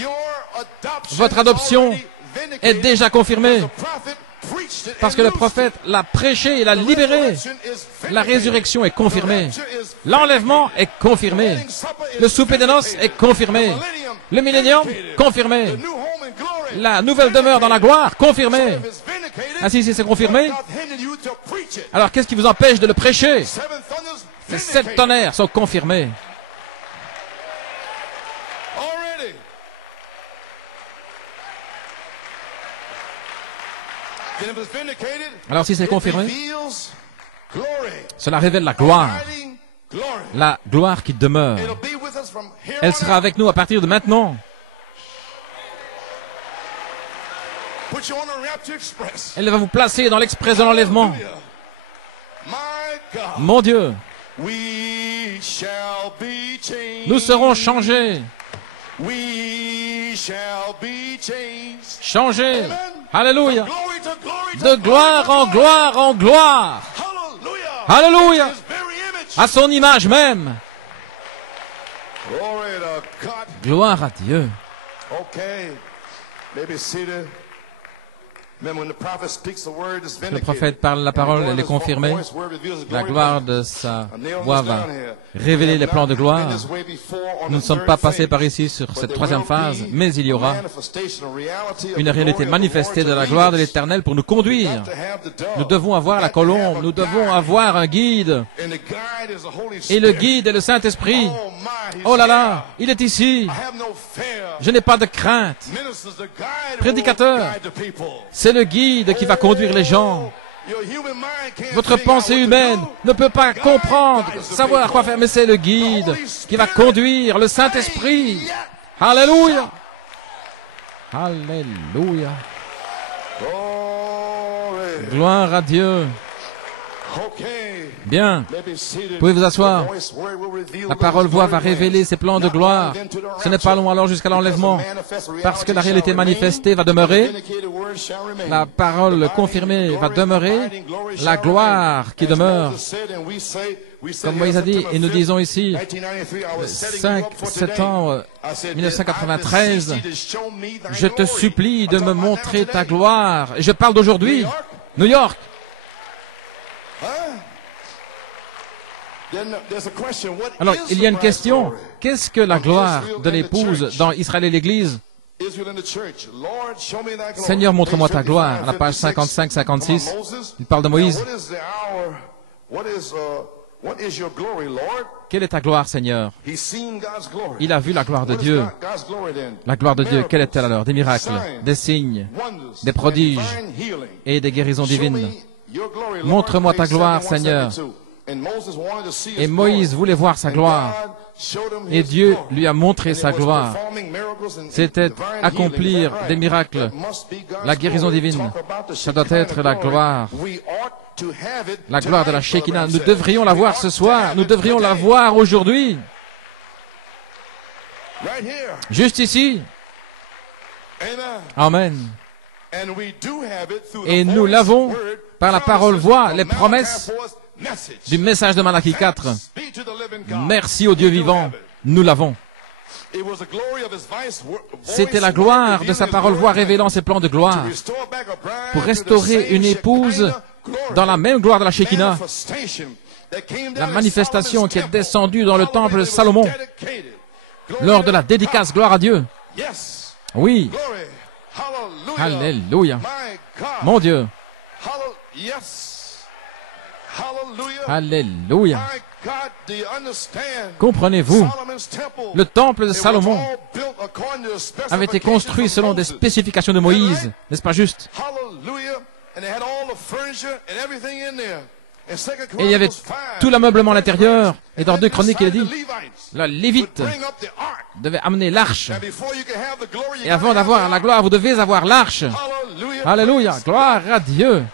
Your adoption Votre is adoption already vindicated est déjà confirmée, because the prophet preached it parce and que le loosed prophète l'a prêché et l'a it. The libéré. resurrection is vindicated. La résurrection est The confirmée. rapture is L'enlèvement est confirmé. vindicated. The wedding supper is Le souper des noces vindicated. est confirmé. The millennium Le millénium, vindicated. confirmé. The new home in glory La nouvelle demeure dans la gloire, So confirmée. if it's vindicated, Ah si, c'est confirmé. what doth hinder you to preach it? Alors qu'est-ce qui vous empêche de le prêcher? Seven thunders Ces 7 vindicated. tonnerres sont confirmés. Already. Then if it's vindicated, Alors si c'est it confirmé, reveals glory. cela révèle la gloire. Abiding glory. La gloire qui demeure. It'll be with us from here Elle on sera out. avec nous à partir de maintenant. Put you on a Rapture Express. Elle va vous placer dans l'express de l'enlèvement. Hallelujah. My God. Mon Dieu, We shall be changed. nous serons changés. We shall be changed. Changés. Amen. Alléluia. Glory to glory to De glory gloire to en glory. gloire en gloire. Hallelujah. Alléluia. His very image. À son image même. Glory to God. Gloire à Dieu. Okay. Maybe seated. Remember, when the prophet speaks, the word is Le vindicated. prophète parle la parole, elle est confirmée. La gloire de sa voix va révéler les plans de gloire. Nous ne sommes pas passés par ici sur cette troisième phase, mais il y aura une réalité manifestée de la gloire de l'Éternel pour nous conduire. Nous devons avoir la colombe, nous devons avoir un guide. Et le guide est le Saint-Esprit. Oh là là, il est ici. Je n'ai pas de crainte. Prédicateur, c'est le guide qui va conduire les gens. Votre pensée humaine ne peut pas comprendre, savoir quoi faire, mais c'est le guide qui va conduire, le Saint-Esprit. Alléluia. Alléluia. Gloire à Dieu. Bien, pouvez vous asseoir. La parole voix va révéler ses plans de gloire. Ce n'est pas long alors jusqu'à l'enlèvement, parce que la réalité manifestée va demeurer. La parole confirmée va demeurer. La gloire qui demeure. Comme Moïse a dit, et nous disons ici, 5 septembre 1993, je te supplie de me montrer ta gloire. Et je parle d'aujourd'hui, New York. Alors, il y a une question. Qu'est-ce que la gloire de l'épouse dans Israël et l'Église? Seigneur, montre-moi ta gloire. À la page 55-56, il parle de Moïse. Quelle est ta gloire, Seigneur? Il a vu la gloire de Dieu. La gloire de Dieu, quelle est-elle alors? Des miracles, des signes, des prodiges et des guérisons divines. Montre-moi ta gloire, Seigneur. Et Moïse voulait voir sa gloire. Et Dieu lui a montré sa gloire. C'était accomplir des miracles. La guérison divine, ça doit être la gloire. La gloire de la Shekinah. Nous devrions la voir ce soir. Nous devrions la voir aujourd'hui. Juste ici. Amen. Et nous l'avons par la parole voix, les promesses du message de Malachie 4. Merci au Dieu vivant, nous l'avons. C'était la gloire de sa parole voix révélant ses plans de gloire pour restaurer une épouse dans la même gloire de la Shekinah. La manifestation qui est descendue dans le temple de Salomon lors de la dédicace gloire à Dieu. Oui. Alléluia. Mon Dieu. Alléluia. Comprenez-vous, le temple de Salomon avait été construit selon des spécifications de Moïse, n'est-ce pas juste? Et il y avait tout l'ameublement à l'intérieur. Et dans 2 Chroniques, il est dit, le Lévite devait amener l'arche. Et avant d'avoir la gloire, vous devez avoir l'arche. Hallelujah. Alléluia, gloire à Dieu.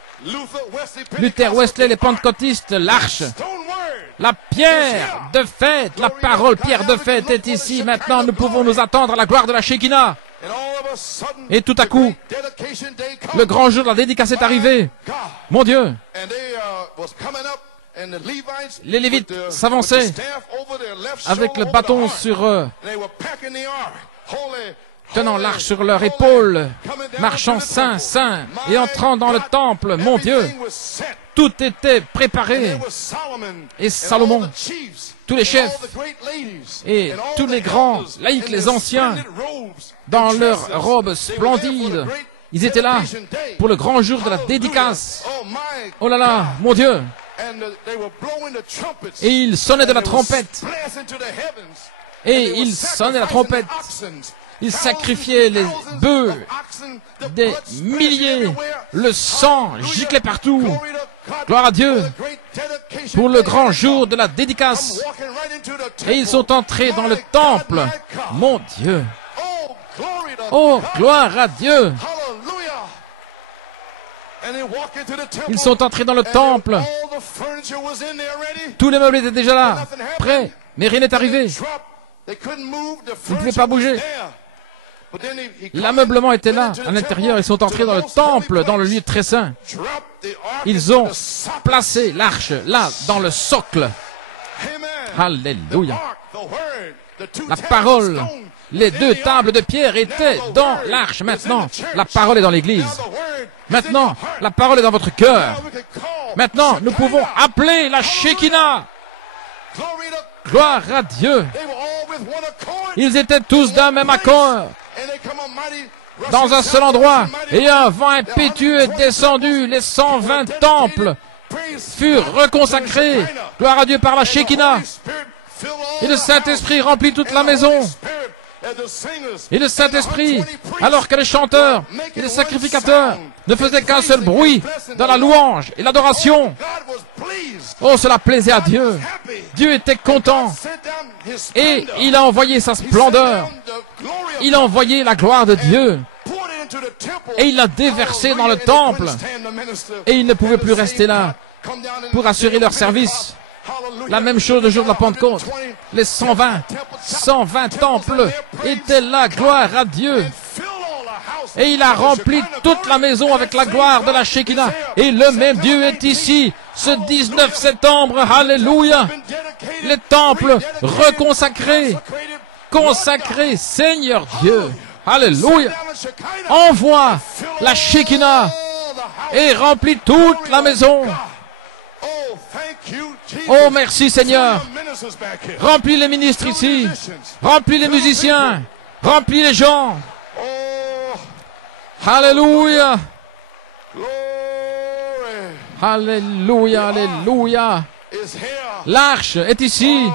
Luther, Wesley, les pentecôtistes, l'arche, Stone word. la pierre de fête, la parole pierre de fête est ici. Maintenant, nous pouvons nous attendre à la gloire de la Shekinah. And all of a sudden, Et tout à coup, the dedication day comes. le grand jour de la dédicace est arrivé. God. Mon Dieu, And they was coming up, and the Levites les Lévites with the s'avançaient staff over their left avec shoulder le over bâton the ark. sur eux, They were packing the ark. Holy, tenant holy, l'arche sur leur holy, épaule, coming down marchant to the saint, temple. saint, My et entrant dans le God, temple. Mon Dieu, everything was set. tout était And préparé. there was Solomon Et and Salomon, all the chiefs, tous les and chefs, all the great ladies, et and all tous the les grands elders laïcs, in les their anciens, splendid robes dans and leurs dresses. robes They were there for splendides. the great Ils étaient là dedication day. pour le grand jour de la Hallelujah. dédicace. Oh my Oh là là, mon Dieu! And they were blowing the trumpets. Et ils sonnaient de la And they were trompette. blasting to the heavens. Et And they were ils sonnaient la sacrificing trompette. the oxen. Ils Thousands sacrifiaient les thousands bœufs, of oxen, the des blood splashing milliers. everywhere. Le sang Hallelujah. giclait partout. Glory to God Gloire à Dieu for the great dedication pour le day. grand jour de la Come dédicace. walking right into the temple. Et ils sont entrés dans le My God, temple. my God. Mon Dieu! Oh, glory to Oh, God. gloire à Dieu! Hallelujah. And they walked into the temple. Ils sont entrés dans le And temple. all the furniture was in there ready. Tous les meubles étaient déjà là, prêts, mais rien n'est arrivé. They couldn't move. The Ils ne pouvaient furniture pas was bouger. there. But then he L'ameublement était là, à l'intérieur. Ils sont entrés dans le temple, dans le lieu très saint. Ils ont placé l'arche là, dans le socle. Alléluia. La parole, les deux tables de pierre étaient dans l'arche. Maintenant, la parole est dans l'église. Maintenant, la parole est dans votre cœur. Maintenant, nous pouvons appeler la Shekinah. Gloire à Dieu. Ils étaient tous d'un même accord, dans un seul endroit, et un vent impétueux est descendu. Les 120 temples furent reconsacrés. Gloire à Dieu par la Shekinah. Et le Saint-Esprit remplit toute la maison. Et le Saint-Esprit, alors que les chanteurs et les sacrificateurs ne faisaient qu'un seul bruit dans la louange et l'adoration. Oh, cela plaisait à Dieu. Dieu était content. Et il a envoyé sa splendeur. Il a envoyé la gloire de Dieu. Et il l'a déversé dans le temple. Et ils ne pouvaient plus rester là pour assurer leur service. La même chose le jour de la Pentecôte. Les 120 temples étaient là, gloire à Dieu. Et il a rempli toute la maison avec la gloire de la Shekinah. Et le même Dieu est ici, ce 19 septembre, alléluia. Les temples reconsacrés, consacrés, Seigneur Dieu, alléluia. Envoie la Shekinah et remplit toute la maison. Oh, merci Seigneur. Remplis les ministres ici. Remplis les musiciens. Remplis les gens. Alléluia. Alléluia, alléluia. L'arche est ici.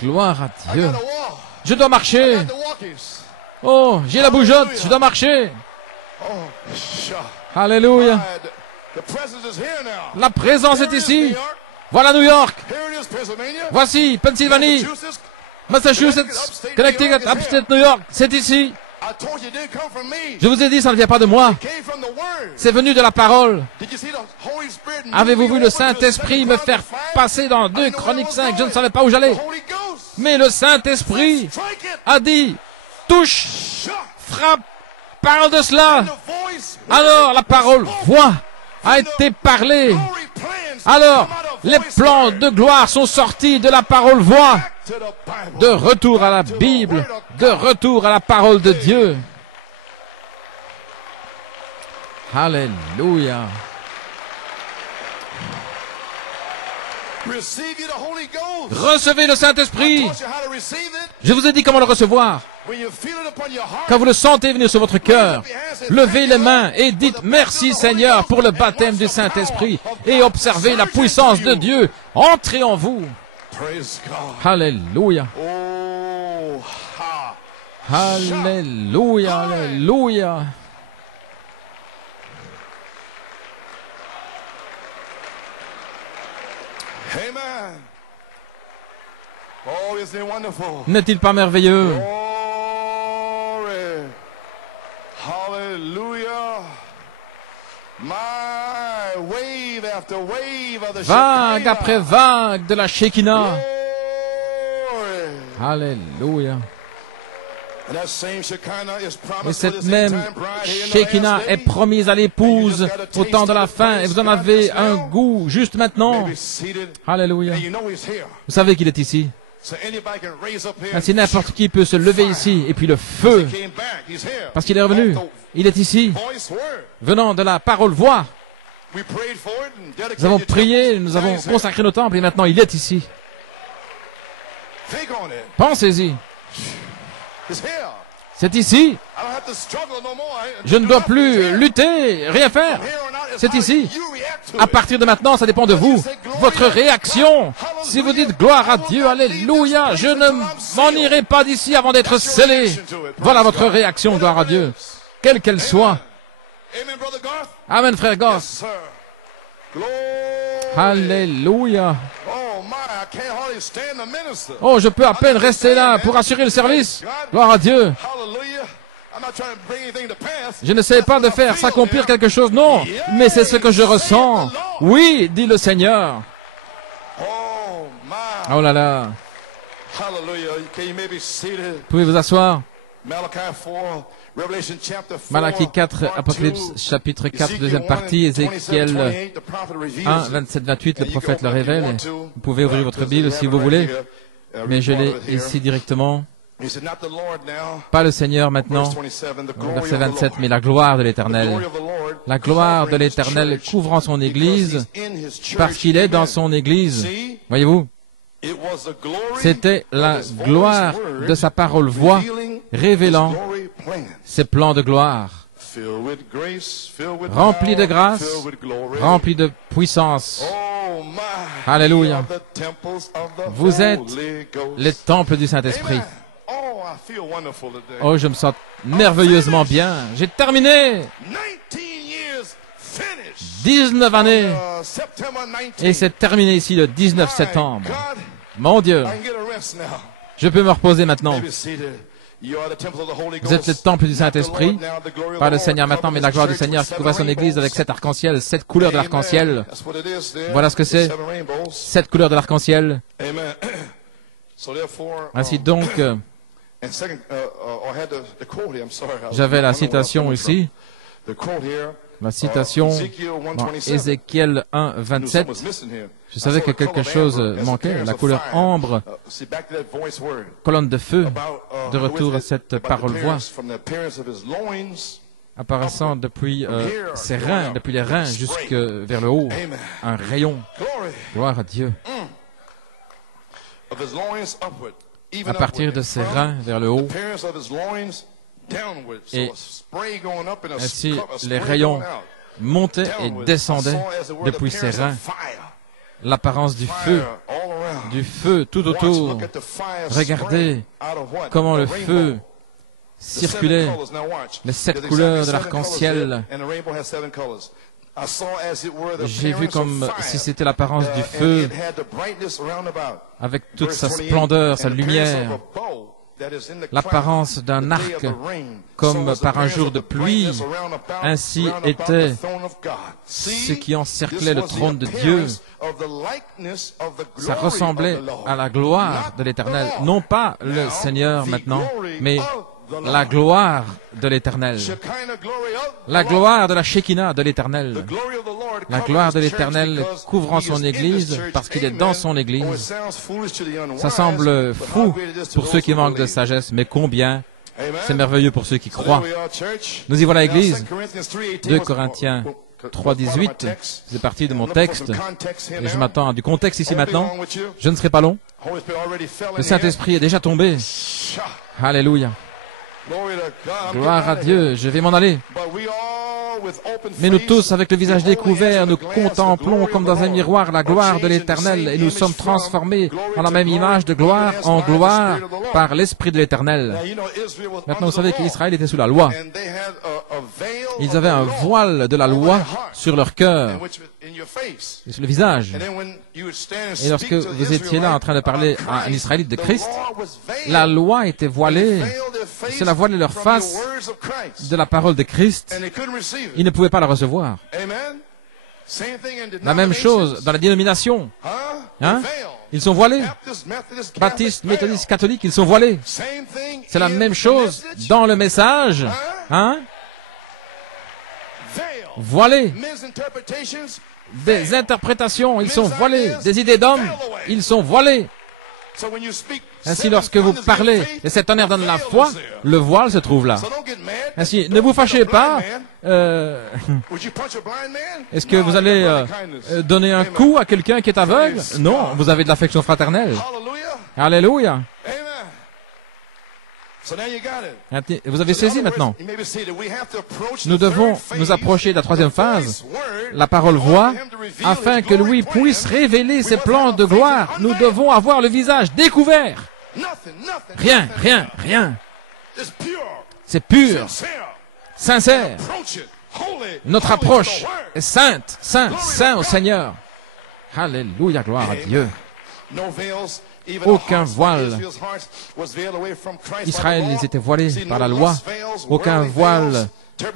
Gloire à Dieu. Je dois marcher. Oh, j'ai la bougeotte. Je dois marcher. Alléluia. La présence est ici. Voilà New York. Voici Pennsylvanie, Massachusetts, Connecticut, Upstate New York. C'est ici. Je vous ai dit, ça ne vient pas de moi. C'est venu de la parole. Avez-vous vu le Saint-Esprit me faire passer dans 2 Chroniques 5? Je ne savais pas où j'allais. Mais le Saint-Esprit a dit, touche, frappe, parle de cela. Alors la parole, voix, a été parlée. Alors les plans de gloire sont sortis de la parole voix. De retour à la Bible, de retour à la parole de Dieu. Alléluia. Recevez le Saint-Esprit. Je vous ai dit comment le recevoir. Quand vous le sentez venir sur votre cœur, levez les mains et dites merci Seigneur pour le baptême du Saint-Esprit et observez la puissance de Dieu entrer en vous. Alléluia. Alléluia, alléluia. N'est-il pas merveilleux? Vague après vague de la Shekinah. Glory. Alléluia. And that same Shekinah is Et promised to cette this même end-time bride here in the Shekinah last est days. promise à l'épouse au temps de la fin. Et vous en avez un goût juste maintenant. Maybe seated, Alléluia. and you know he's here. Vous savez qu'il est ici. So anybody can raise up here. Ainsi n'importe qui peut se lever ici. Et puis le feu, He came back. He's here. parce qu'il est revenu. Off the Il est ici, voice word. venant de la parole voix. We prayed for it and dedicated Nous avons the prié, temples. nous avons Now he's here. consacré nos temples et maintenant il est ici. Think on it. Pensez-y. He's here. C'est ici. I don't have to struggle no more. Je ne dois plus lutter, rien faire. C'est ici. À partir de maintenant, ça dépend de vous. Votre réaction. Si vous dites gloire à Dieu, alléluia, je ne m'en irai pas d'ici avant d'être scellé. Voilà votre réaction, gloire à Dieu. Quelle qu'elle soit. Amen, brother Garth. Amen, frère Goss. Sir. Glory. Alléluia. Oh my, I can't hardly stand the minister. Oh, je peux à peine rester là pour assurer le service. Gloire à Dieu. Hallelujah. I'm not trying to bring anything to pass. Je n'essaie pas de faire s'accomplir quelque chose, non. Mais c'est ce que je ressens. Oui, dit le Seigneur. Oh my. Oh là là. Hallelujah. Can you maybe seated? Pouvez vous asseoir. Malachi 4, Revelation chapter 4. Malachie 4, part Apocalypse 2, chapitre 4, Ezekiel deuxième 1, partie, 27, Ézéchiel 28, the prophet reveals 1, it. 27, 28, le And you can prophète le open it if you révèle. want to. Vous pouvez ouvrir votre Because Bible you si have vous it voulez, right here. mais je Read l'ai part of it here. ici directement. He said, not the Lord now. Pas le Seigneur maintenant, Verse 27, the glory verset of the 27, Lord. mais la gloire de The l'Éternel. glory of the Lord La gloire de covering his l'Éternel church, couvrant son Église, because he's in his church. parce qu'il est dans Amen. son Église. See, Voyez-vous, it was the glory c'était la of his voice gloire word de sa parole voix, revealing révélant his glory plan. ses plans de gloire, Filled with grace, filled with rempli de power, grâce, filled with glory. rempli de puissance. Oh my. Alléluia. We are the temples of the Vous êtes Holy Ghost. les temples du Saint-Esprit. Amen. Oh, I feel wonderful today. Oh, je me sens merveilleusement bien. J'ai terminé 19 years finished. 19 années September 19th. et c'est terminé ici le 19 My septembre. God, Mon Dieu, I can get a rest now. je peux me reposer maintenant. Maybe seated. You are the temple of the Holy Vous êtes le Ghost. temple du Not the Saint-Esprit, Lord now, the glory of pas the le Lord Seigneur maintenant, mais la gloire du covers the Seigneur church qui with couvre son seven Église avec rainbows. 7 arcs-en-ciel, 7 couleurs de Amen. l'arc-en-ciel. That's what it is there. Voilà ce que c'est. Seven rainbows. 7 couleurs de l'arc-en-ciel. Amen. So therefore, Ainsi donc, and second, I had the quote here. I'm sorry. I was j'avais la wondering where I was citation coming ici, from. The quote here. la citation Ezekiel dans 1:27. Ézéchiel 1, I knew 27. something was missing here. Je savais que quelque chose manquait, la couleur ambre, See, back to that voice word. colonne de feu, About, de retour à cette about the parole-voix, appearance, from the appearance of his loins. apparaissant depuis ses reins, depuis les reins jusque vers le haut, Amen. un rayon. Glory. Gloire à Dieu. Of his loins upward. Even À partir upward. de ses From reins vers le haut, the appearance of his loins downward. So Et a spray going up and a ainsi a spray les going rayons out. montaient et Downward. descendaient I saw as it were the depuis ses appearance reins. of fire. L'apparence du feu, Fire all around. du feu tout Watch, autour. look at the fire Regardez spray out of what? comment A le rainbow. feu The seven circulait. colors. Now watch. Les 7 There's couleurs de exactly seven l'arc-en-ciel. colors there, and the rainbow has seven colors. I saw as it were the J'ai vu appearance comme of fire. si c'était l'apparence du And feu, it had the brightness round about. avec toute Verse sa 28, splendeur, sa and the appearance lumière, of a bow that is in the l'apparence cloud, d'un the day arc, of the rain. comme So was the par un appearance jour of de the pluie. brightness round about Ainsi the était throne of God. ce See, qui encerclait this le was the trône de Dieu. appearance of the likeness of the Ça glory ressemblait of the Lord. à la gloire Not de l'Éternel. the Lord. Non pas le Now, Seigneur the maintenant, glory mais of the Lord. la gloire de l'Éternel. Shekinah glory of the La Lord. gloire de la Shekinah de The l'Éternel. glory of the Lord La covers gloire de his church l'Éternel because couvrant he is son in this Église church. parce qu'il est Amen. dans son Oh, it Église. sounds foolish to the unwise, Ça semble but how fou great it is to pour those ceux qui who manquent de believe. sagesse, mais combien Amen. c'est merveilleux pour ceux qui So croient. there we are, church. Nous y voilà, Now, Église. 2 Corinthians 3:18 2 was- Corinthiens was part of 3.18, my text. c'est parti de I'm mon looking for texte, some context here et je now. m'attends à du contexte ici Won't be maintenant. long with you. Je ne serai pas long. Holy Spirit already fell in Le here. Saint-Esprit est déjà tombé. Shah. Alléluia. Glory to God. I'm Gloire getting à out of Dieu. Je vais m'en aller. here. But we all with open Mais nous face, tous, avec le visage beholding découvert, as nous in a glass the contemplons glory comme of the dans un Lord, miroir la are gloire de changed in the l'Éternel, same et nous image sommes from transformés glory en la to même glory, image de even gloire as en by the gloire Spirit of the Lord. par l'Esprit de l'Éternel. Now, you know, Israel was Maintenant, vous under savez the law, qu'Israël était sous la loi. and they had a veil Ils of avaient the un law voile de la over loi their heart, sur leur cœur and which was in your face. et sur le visage. And then when you would stand and Et lorsque speak to the vous étiez là en train de parler Israelites à un about Israélite de Christ, Christ, the law was veiled. la loi était It voilée. veiled their face Cela voilait leur from face the words of Christ. de la parole de Christ. And they couldn't receive Ils it. ne pouvaient pas la recevoir. Amen. La même chose dans la dénomination. Hein? Ils sont voilés. Baptistes, méthodistes, catholiques, ils sont voilés. C'est la même chose dans le message. Hein? Voilés. Des interprétations, ils sont voilés. Des idées d'hommes, ils sont voilés. Ainsi, lorsque vous parlez et cet honneur donne la foi, le voile se trouve là. Ainsi, ne vous fâchez pas. Est-ce que vous allez donner un coup à quelqu'un qui est aveugle? Non, vous avez de l'affection fraternelle. Alléluia. Vous avez saisi maintenant. Nous devons nous approcher de la troisième phase, la parole voix, afin que lui puisse révéler ses plans de gloire. Nous devons avoir le visage découvert. Rien, rien, rien. C'est pur, sincère. Notre approche est sainte, saint au Seigneur. Alléluia, gloire à Dieu. Aucun voile. Israël, ils étaient voilés par la loi. Aucun voile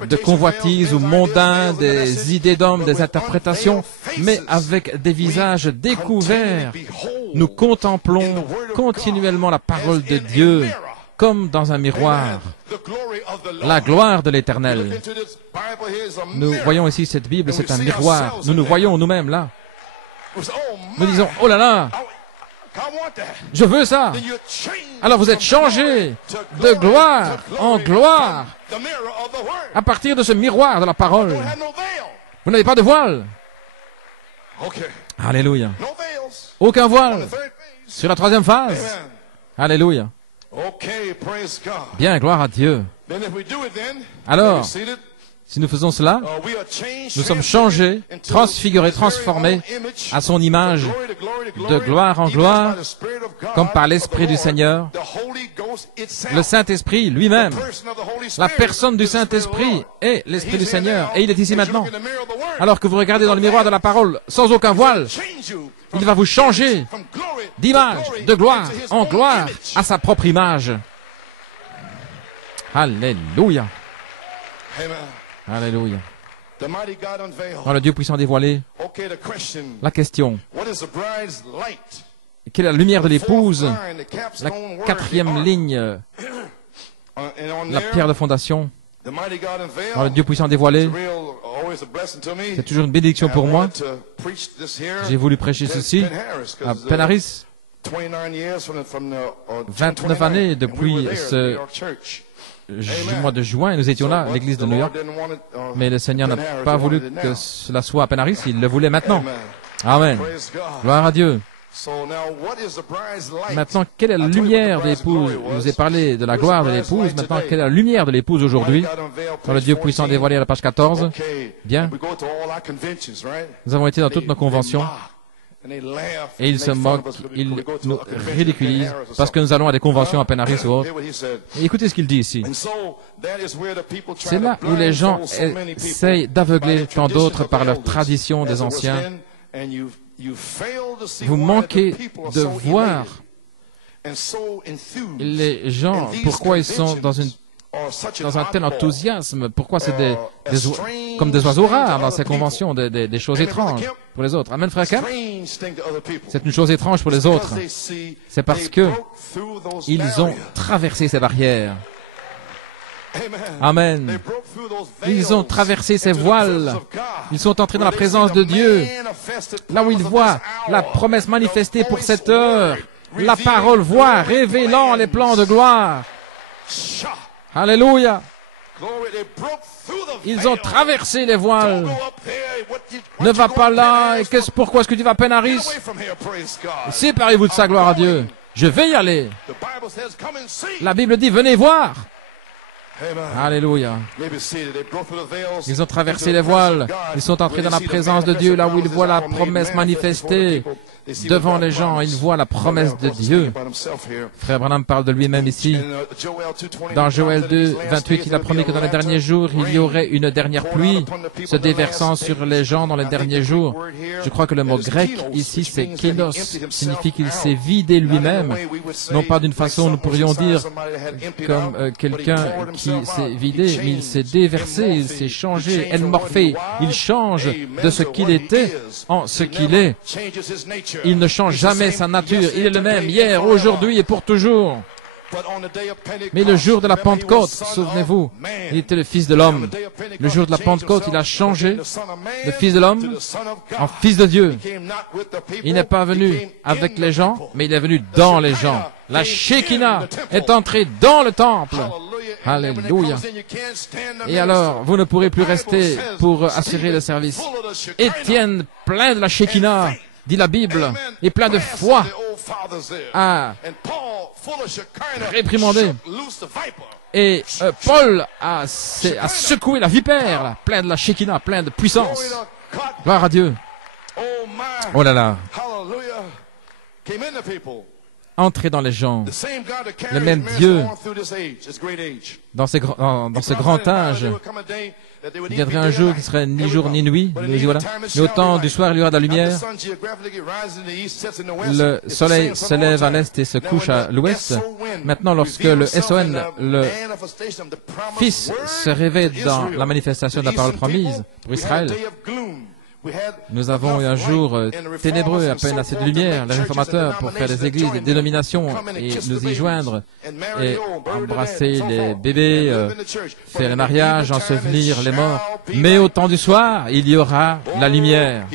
de convoitise ou mondain, des idées d'hommes, des interprétations, mais avec des visages découverts. Nous contemplons continuellement la parole de Dieu, comme dans un miroir. La gloire de l'Éternel. Nous voyons ici cette Bible, c'est un miroir. Nous nous voyons nous-mêmes là. Nous disons, oh là là, je veux ça. Alors vous êtes changés de gloire en gloire à partir de ce miroir de la parole. Vous n'avez pas de voile. Alléluia. Aucun voile sur la troisième phase. Alléluia. Bien, gloire à Dieu. Alors, si nous faisons cela, nous sommes changés, transfigurés, transformés à son image, de gloire en gloire, comme par l'Esprit du Seigneur. Le Saint-Esprit lui-même, la personne du Saint-Esprit est l'Esprit du Seigneur, et il est ici maintenant. Alors que vous regardez dans le miroir de la parole, sans aucun voile, il va vous changer d'image, de gloire en gloire, à sa propre image. Alléluia. Alléluia. Dans le Dieu puissant dévoilé, la question, quelle est la lumière de l'épouse? La quatrième ligne, la pierre de fondation. Dans le Dieu puissant dévoilé, c'est toujours une bénédiction pour moi. J'ai voulu prêcher ceci à Penn Harris. 29 années depuis ce mois de juin, nous étions là, à l'église de New York, mais le Seigneur n'a pas voulu que cela soit à Penn Harris, il le voulait maintenant. Amen. Gloire à Dieu. Maintenant, quelle est la lumière de l'épouse? Je vous ai parlé de la gloire de l'épouse. Maintenant, quelle est la lumière de l'épouse aujourd'hui? Dans le Dieu puissant dévoilé à la page 14. Bien. Nous avons été dans toutes nos conventions. Et ils se moquent, ils nous ridiculisent parce que nous allons à des conventions à Penn Harris ou autre. Et écoutez ce qu'il dit ici. C'est là où les gens essayent d'aveugler tant d'autres par leur tradition des anciens. Vous manquez de voir les gens, pourquoi ils sont dans un tel enthousiasme, pourquoi c'est comme des oiseaux rares dans ces conventions, des choses étranges pour les autres. Amen, frère Kemp. C'est une chose étrange pour les autres. C'est parce que ils ont traversé ces barrières. Amen. Ils ont traversé ces voiles. Ils sont entrés dans la présence de Dieu. Là où ils voient la promesse manifestée pour cette heure. La parole voit, révélant les plans de gloire. Alléluia. Ils ont traversé les voiles. Ne va pas là. Et pourquoi est-ce que tu vas à Penn Harris? Séparez-vous de sa gloire à Dieu. Je vais y aller. La Bible dit, venez voir. Alléluia. Ils ont traversé les voiles. Ils sont entrés dans la présence de Dieu, là où ils voient la promesse manifestée. Devant les gens, ils voient la promesse de Dieu. Frère Branham parle de lui-même ici. Dans Joël 2, 28, il a promis que dans les derniers jours, il y aurait une dernière pluie se déversant sur les gens dans les derniers jours. Je crois que le mot grec ici, c'est kélos, signifie qu'il s'est vidé lui-même. Non pas d'une façon, nous pourrions dire, comme quelqu'un qui s'est vidé, mais il s'est déversé, il s'est changé, enmorphé. Il change de ce qu'il était en ce qu'il est. Il ne change jamais sa nature. Il est le même hier, aujourd'hui et pour toujours. Mais le jour de la Pentecôte, souvenez-vous, il était le Fils de l'homme. Le jour de la Pentecôte, il a changé de Fils de l'homme en Fils de Dieu. Il n'est pas venu avec les gens, mais il est venu dans les gens. La Shekinah est entrée dans le temple. Alléluia. Et alors, vous ne pourrez plus rester pour assurer le service. Étienne, plein de la Shekinah, dit la Bible, et plein de foi, a réprimandé. Et Paul a secoué la vipère, là, plein de la Shekinah, plein de puissance. Gloire à Dieu. Oh là là. Entrer dans les gens. Le même Dieu, dans ce grand âge, il viendrait un jour qui serait ni jour ni nuit. Voilà. Mais au temps du soir, il y aura de la lumière. Le soleil se lève à l'est et se couche à l'ouest. Maintenant, lorsque le SON, le Fils, se réveille dans la manifestation de la parole promise pour Israël, nous avons eu un jour ténébreux, à peine assez de lumière, les réformateurs, pour faire des églises, des dénominations, et nous y joindre, et embrasser les bébés, faire les mariages, ensevelir les morts. Mais au temps du soir, il y aura la lumière.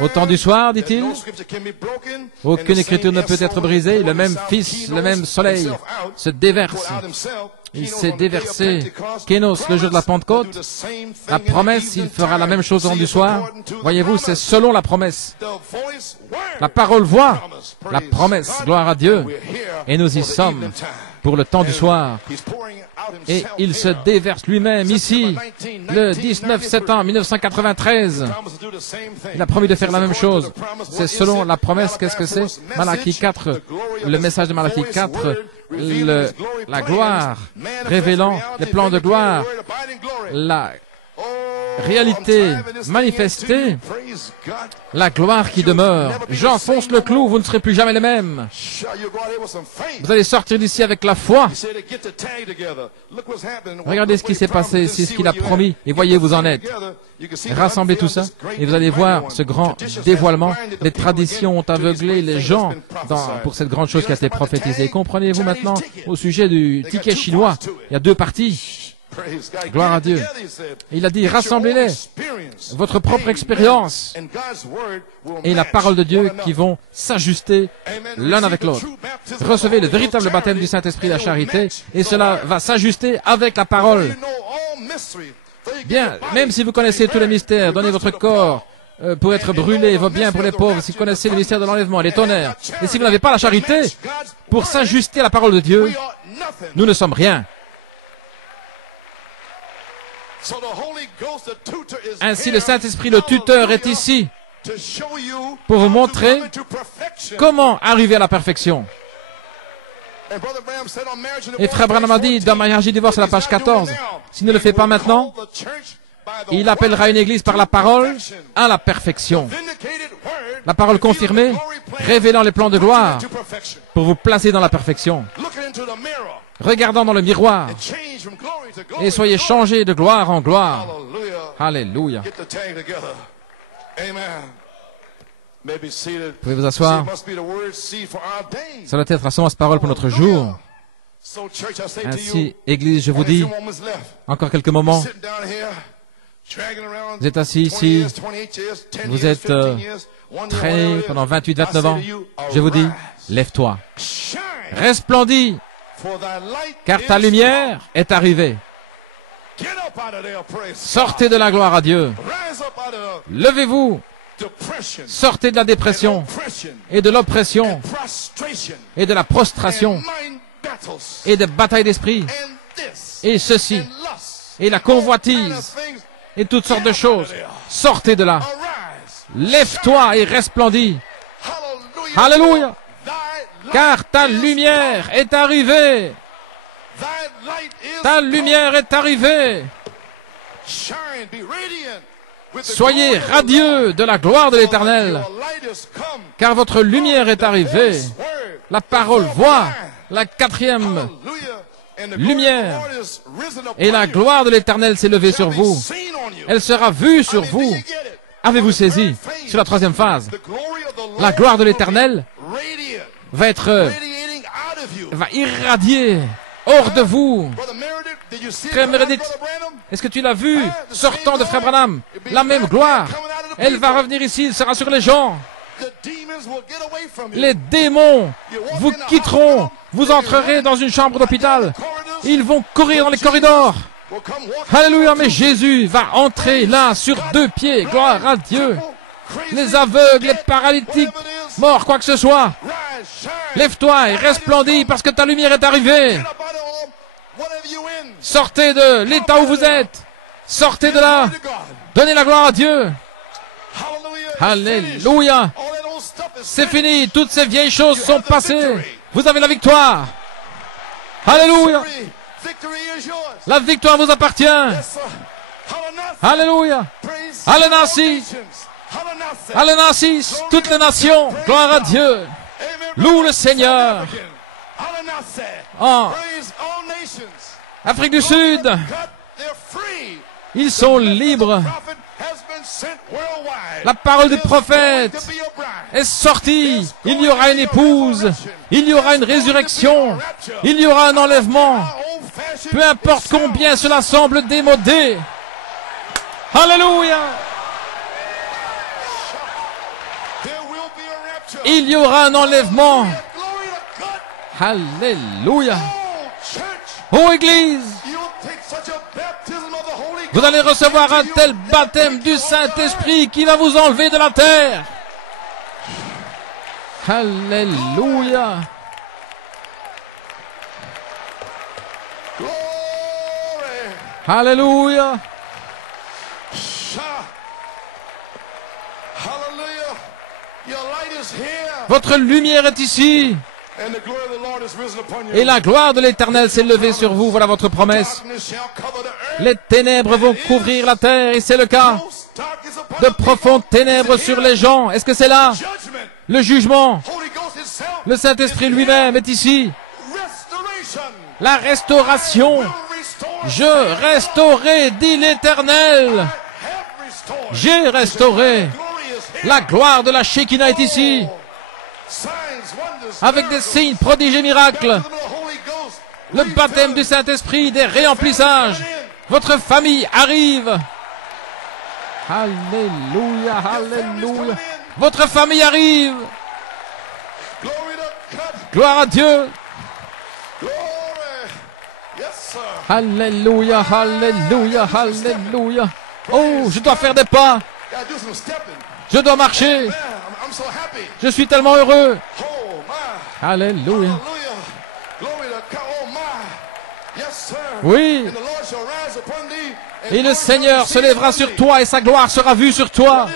Au temps du soir, dit-il, aucune écriture ne peut être brisée, le même Fils, le même soleil se déverse. Il s'est déversé. Kénos, le jour de la Pentecôte, la promesse, il fera la même chose au temps du soir. Voyez-vous, c'est selon la promesse. La parole voix, la promesse, gloire à Dieu. Et nous y sommes pour le temps du soir. Et il se déverse lui-même ici, le 19 septembre 1993. Il a promis de faire la même chose. C'est selon la promesse. Qu'est-ce que c'est? Malachie 4, le message de Malachie 4, la gloire, révélant les plans de gloire, la réalité manifestée, la gloire qui demeure. J'enfonce le clou, vous ne serez plus jamais les mêmes. Vous allez sortir d'ici avec la foi. Regardez ce qui s'est passé, c'est ce qu'il a promis, et voyez où vous en êtes. Rassemblez tout ça, et vous allez voir ce grand dévoilement. Les traditions ont aveuglé les gens pour cette grande chose qui a été prophétisée. Comprenez-vous maintenant au sujet du ticket chinois? Il y a deux parties. Gloire à Dieu. Il a dit, rassemblez-les, votre propre expérience et la parole de Dieu qui vont s'ajuster l'un avec l'autre. Recevez le véritable baptême du Saint-Esprit, la charité, et cela va s'ajuster avec la parole. Bien, même si vous connaissez tous les mystères, donnez votre corps pour être brûlé, vos biens pour les pauvres, si vous connaissez le mystère de l'enlèvement, les tonnerres, et si vous n'avez pas la charité, pour s'ajuster à la parole de Dieu, nous ne sommes rien. Ainsi, le Saint-Esprit, le tuteur, est ici pour vous montrer comment arriver à la perfection. Et Frère Branham a dit dans Mariage et Divorce à la page 14, s'il ne le fait pas maintenant, il appellera une église par la parole à la perfection. La parole confirmée, révélant les plans de gloire pour vous placer dans la perfection. Regardant dans le miroir et soyez changés de gloire en gloire. Alléluia. Vous pouvez vous asseoir. Ça doit être la semence parole pour notre jour. Ainsi, Église, je vous dis, encore quelques moments. Vous êtes assis ici, vous êtes traînés pendant 28, 29 ans. Je vous dis, lève-toi. Resplendis, car ta lumière est arrivée. Sortez de la gloire à Dieu. Levez-vous. Sortez de la dépression et de l'oppression et de la prostration et des batailles d'esprit et ceci et la convoitise et toutes sortes de choses. Sortez de là. Lève-toi et resplendis. Alléluia. Car ta lumière est arrivée. Ta lumière est arrivée. Soyez radieux de la gloire de l'Éternel, car votre lumière est arrivée. La parole voix, la 4e lumière. Et la gloire de l'Éternel s'est levée sur vous. Elle sera vue sur vous. Avez-vous saisi? Sur la troisième phase, la gloire de l'Éternel va irradier hors de vous. Frère Meredith, est-ce que tu l'as vu sortant de Frère Branham? La même gloire, elle va revenir ici, elle sera sur les gens. Les démons vous quitteront, vous entrerez dans une chambre d'hôpital, ils vont courir dans les corridors. Alléluia, mais Jésus va entrer là sur 2 pieds, gloire à Dieu. Les aveugles, les paralytiques, morts, quoi que ce soit, lève-toi et resplendis parce que ta lumière est arrivée. Sortez de l'état où vous êtes, sortez de là, donnez la gloire à Dieu. Alléluia, c'est fini, toutes ces vieilles choses sont passées, vous avez la victoire. Alléluia, la victoire vous appartient. Alléluia, Alléluia, Alléluia, toutes les nations, gloire à Dieu. Loue le Seigneur. En Afrique du Sud, ils sont libres. La parole du prophète est sortie. Il y aura une épouse. Il y aura une résurrection. Il y aura un enlèvement. Peu importe combien cela semble démodé. Alléluia. Il y aura un enlèvement. Alléluia. Oh Église, vous allez recevoir un tel baptême du Saint-Esprit qui va vous enlever de la terre. Alléluia. Alléluia. Votre lumière est ici. Et la gloire de l'Éternel s'est levée sur vous. Voilà votre promesse. Les ténèbres vont couvrir la terre, et c'est le cas. De profondes ténèbres sur les gens. Est-ce que c'est là? Le jugement. Le Saint-Esprit lui-même est ici. La restauration. Je restaurerai, dit l'Éternel. J'ai restauré. La gloire de la Shekinah est ici. Avec des signes, prodiges et miracles. Le baptême du Saint-Esprit, des réemplissages. Votre famille arrive. Alléluia, alléluia. Votre famille arrive. Gloire à Dieu. Alléluia, alléluia, alléluia. Oh, je dois faire des pas. Je dois marcher. Je suis tellement heureux. Alléluia. Oui. Et le Seigneur se lèvera sur toi et sa gloire sera vue sur toi.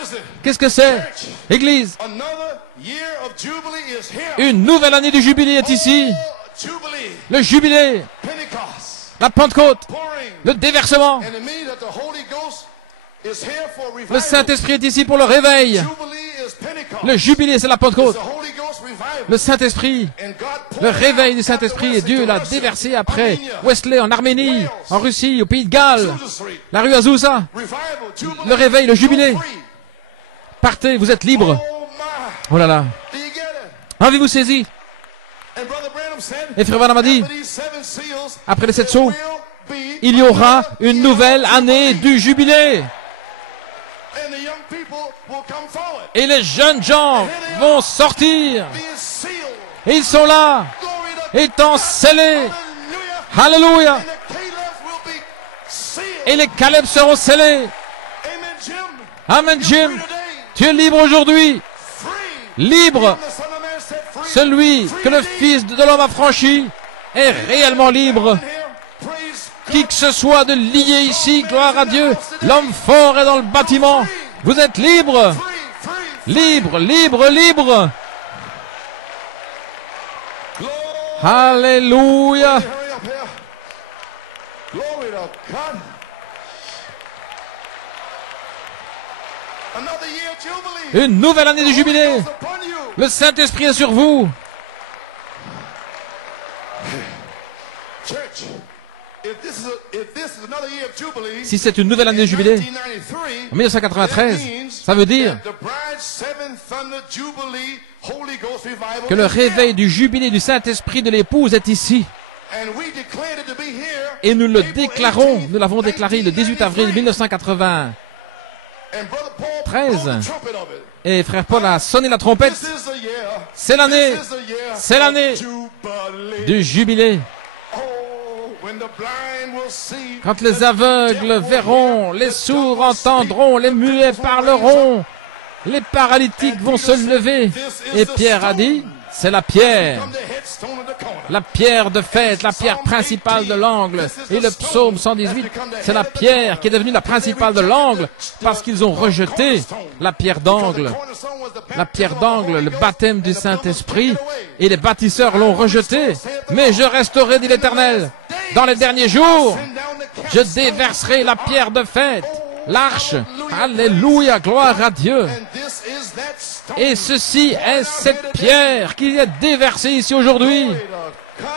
Qu'est-ce que c'est? Église. Une nouvelle année du jubilé est ici. Le jubilé. La Pentecôte. Le déversement. Le Saint-Esprit est ici pour le réveil. Le jubilé, c'est la Pentecôte. Le Saint-Esprit, le réveil du Saint-Esprit, et Dieu l'a déversé après Wesley en Arménie, en Russie, au pays de Galles, la rue Azusa. Le réveil, le jubilé. Partez, vous êtes libres. Oh là là. Avez-vous saisi? Et Frère Branham a dit, après les 7 sceaux, il y aura une nouvelle année du jubilé. Et les jeunes gens vont sortir. Et ils sont là, étant scellés. Alléluia. Et les Caleb seront scellés. Amen, Jim. Tu es libre aujourd'hui. Libre. Celui que le Fils de l'homme a franchi est réellement libre. Qui que ce soit de lié ici, gloire à Dieu. L'homme fort est dans le bâtiment. Vous êtes libre. Libre, libre, libre. Alléluia. Une nouvelle année de jubilé. Le Saint-Esprit est sur vous. Si c'est une nouvelle année de jubilé, en 1993, ça veut dire que le réveil du jubilé du Saint-Esprit de l'épouse est ici. Et nous le déclarons, nous l'avons déclaré le 18 avril 1993. Et frère Paul a sonné la trompette. C'est l'année du jubilé. Quand les aveugles verront, les sourds entendront, les muets parleront, les paralytiques vont se lever. Et Pierre a dit, c'est la pierre de fête, la pierre principale de l'angle. Et le psaume 118, c'est la pierre qui est devenue la principale de l'angle parce qu'ils ont rejeté la pierre d'angle. La pierre d'angle, le baptême du Saint-Esprit, et les bâtisseurs l'ont rejeté. Mais je resterai, dit l'Éternel, dans les derniers jours, je déverserai la pierre de fête, l'arche. Alléluia, gloire à Dieu. Et ceci est cette pierre qui est déversée ici aujourd'hui.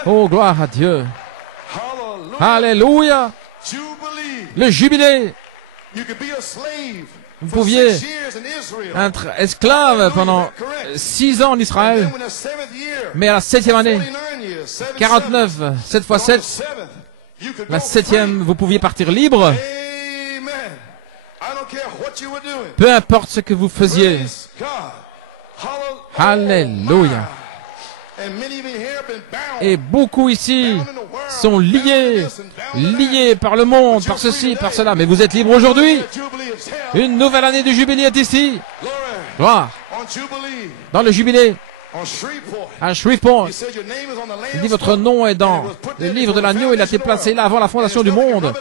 Oh, gloire à Dieu. Alléluia. Le jubilé. Vous pouviez être esclave pendant 6 ans en Israël, mais à la 7e année, 49, 7 fois 7, la 7e, vous pouviez partir libre. Peu importe ce que vous faisiez. Alléluia. Et beaucoup ici sont liés par le monde, par ceci, par cela. Mais vous êtes libres aujourd'hui. Une nouvelle année de jubilé est ici. Gloire. Dans le jubilé, à Shreveport, il dit votre nom est dans le livre de l'agneau. Il a été placé là avant la fondation du monde.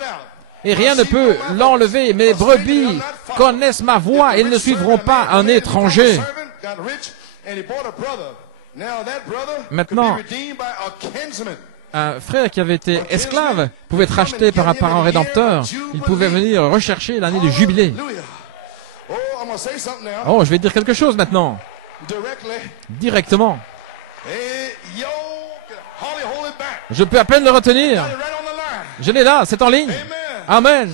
Et rien ne peut l'enlever. Mes brebis connaissent ma voix et ils ne suivront pas un étranger. Maintenant, un frère qui avait été esclave pouvait être racheté par un parent rédempteur. Il pouvait venir rechercher l'année du jubilé. Oh, je vais dire quelque chose maintenant. Directement. Je peux à peine le retenir. Je l'ai là, c'est en ligne. Amen.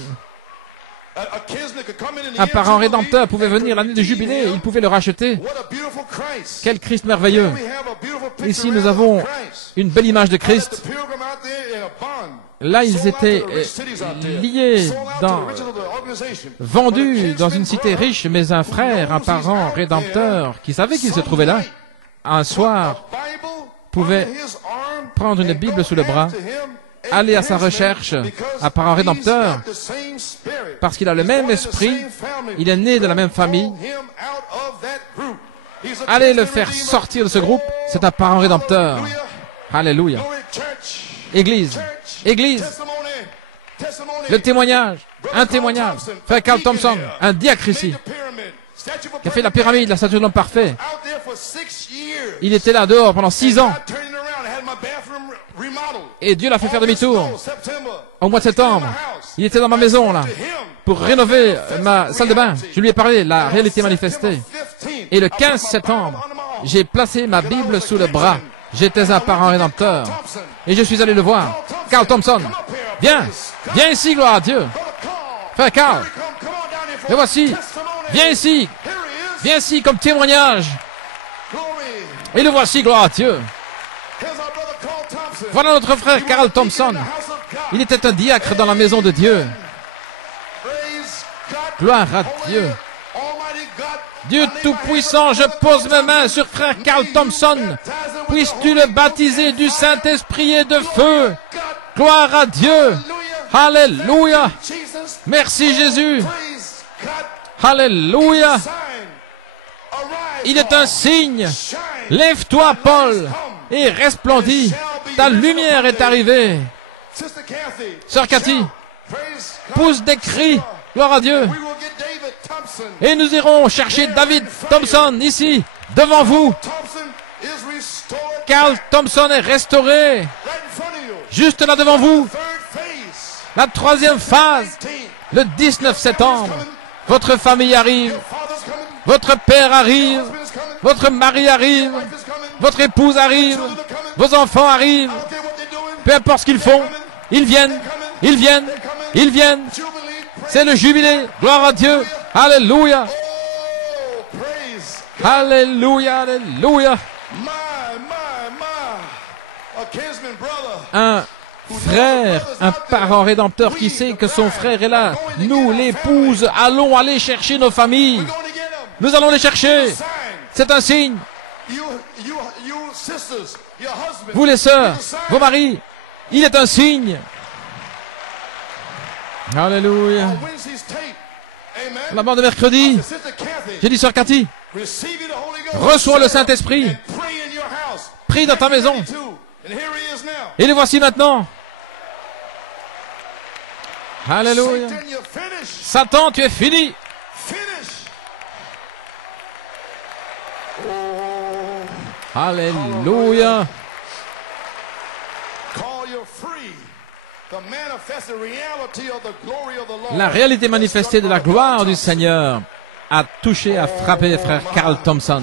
Un parent rédempteur pouvait venir l'année du jubilé, il pouvait le racheter. Quel Christ merveilleux. Ici, nous avons une belle image de Christ. Là, ils étaient liés, vendus dans une cité riche, mais un frère, un parent rédempteur, qui savait qu'il se trouvait là, un soir, pouvait prendre une Bible sous le bras, aller à sa recherche, un parent rédempteur, parce qu'il a le même esprit, il est né de la même famille. Allez le faire sortir de ce groupe, c'est un parent rédempteur. Alléluia. Église, Église, le témoignage, un témoignage. Frère Carl Thompson, un diacre ici, qui a fait la pyramide, la statue de l'homme parfait. Il était là dehors pendant 6 ans. Et Dieu l'a fait faire demi-tour. Au mois de septembre, il était dans ma maison, là, pour rénover ma salle de bain. Je lui ai parlé, la réalité manifestée. Et le 15 septembre, j'ai placé ma Bible sous le bras. J'étais un parent rédempteur. Et je suis allé le voir. Carl Thompson, viens, viens ici, gloire à Dieu. Frère Carl, le voici. Viens ici comme témoignage. Et le voici, gloire à Dieu. Voilà notre frère Carl Thompson. Il était un diacre dans la maison de Dieu. Gloire à Dieu. Dieu Tout-Puissant, je pose mes mains sur frère Carl Thompson. Puisses-tu le baptiser du Saint-Esprit et de feu. Gloire à Dieu. Alléluia. Merci Jésus. Alléluia. Il est un signe. Lève-toi, Paul, et resplendis. Ta lumière est arrivée. Sœur Cathy, pousse des cris. Gloire à Dieu. Et nous irons chercher David Thompson ici, devant vous. Carl Thompson est restauré. Juste là devant vous. La 3e phase, le 19 septembre. Votre famille arrive. Votre père arrive. Votre mari arrive. Votre épouse arrive. Vos enfants arrivent. Peu importe ce qu'ils font, Ils viennent, ils viennent, ils viennent. C'est le jubilé. Gloire à Dieu. Alléluia. Alléluia, alléluia. Un frère, un parent rédempteur qui sait que son frère est là. Nous, l'épouse, allons aller chercher nos familles. Nous allons les chercher. C'est un signe. Vous les sœurs, vos maris, il est un signe. Alléluia. La bande de mercredi, j'ai dit sœur Cathy, reçois le Saint-Esprit. Prie dans ta maison. Et le voici maintenant. Alléluia. Satan, tu es fini. Alléluia. La réalité manifestée de la gloire du Seigneur a touché, a frappé frère Carl Thompson.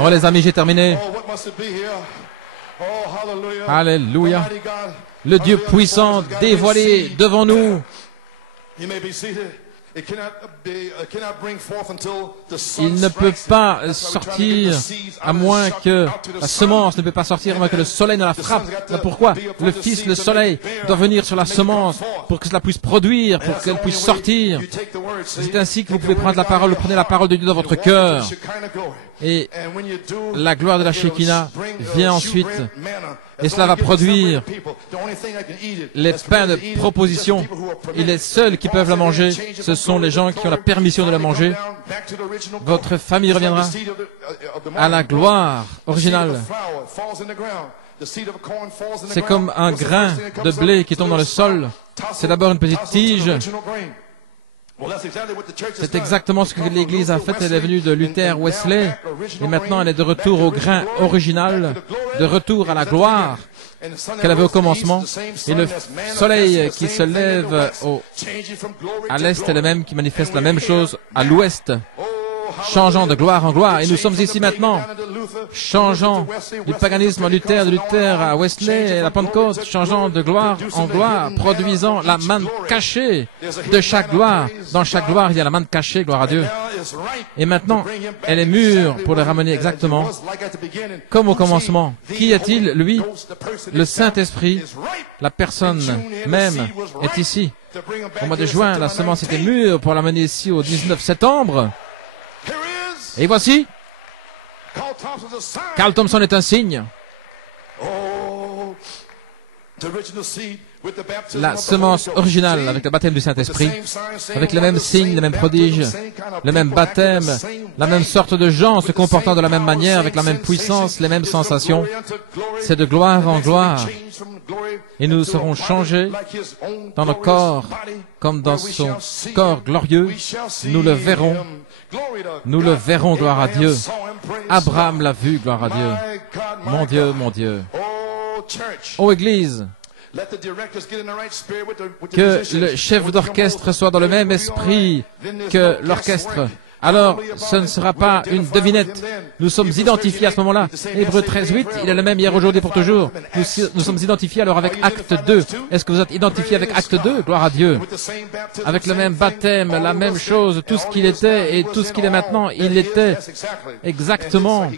Oh les amis, j'ai terminé. Alléluia. Le Dieu puissant dévoilé devant nous. Il ne peut pas sortir à moins que la semence ne peut pas sortir à moins que le soleil ne la frappe. Pourquoi le Fils, le soleil, doit venir sur la semence pour que cela puisse produire, pour qu'elle puisse sortir. C'est ainsi que vous pouvez prendre la parole, vous prenez la parole de Dieu dans votre cœur. Et la gloire de la Shekinah vient ensuite. Et cela va produire les pains de proposition. Et les seuls qui peuvent la manger, ce sont les gens qui ont la permission de la manger. Votre famille reviendra à la gloire originale. C'est comme un grain de blé qui tombe dans le sol. C'est d'abord une petite tige. C'est exactement ce que l'Église a fait. Elle est venue de Luther Wesley et maintenant elle est de retour au grain original, de retour à la gloire qu'elle avait au commencement. Et le soleil qui se lève à l'est est le même, qui manifeste la même chose à l'ouest, changeant de gloire en gloire. Et nous sommes ici maintenant, changeant du paganisme à Luther, de Luther à Wesley et à la Pentecôte, changeant de gloire en gloire, produisant la manne cachée de chaque gloire. Dans chaque gloire, il y a la manne cachée, gloire à Dieu. Et maintenant, elle est mûre pour le ramener exactement comme au commencement. Qui est-il? Lui, le Saint-Esprit, la personne même, est ici. Au mois de juin, la semence était mûre pour l'amener ici au 19 septembre. Et voici, Carl Thompson est un signe. La semence originale avec le baptême du Saint-Esprit, avec le même signe, le même prodige, le même baptême, la même sorte de gens se comportant de la même manière, avec la même puissance, les mêmes sensations. C'est de gloire en gloire. Et nous serons changés dans nos corps, comme dans son corps glorieux. Nous le verrons. Nous le verrons, gloire à Dieu. Abraham l'a vu, gloire à Dieu. Mon Dieu, mon Dieu. Ô Église, que le chef d'orchestre soit dans le même esprit que l'orchestre. Alors, ce ne sera pas une devinette. Nous sommes identifiés à ce moment-là. Hébreux 13:8, il est le même hier, aujourd'hui, pour toujours. Nous sommes identifiés alors avec Acte 2. Est-ce que vous êtes identifiés avec Acte 2? Gloire à Dieu. Avec le même baptême, la même chose, tout ce qu'il était et tout ce qu'il est maintenant, il était exactement.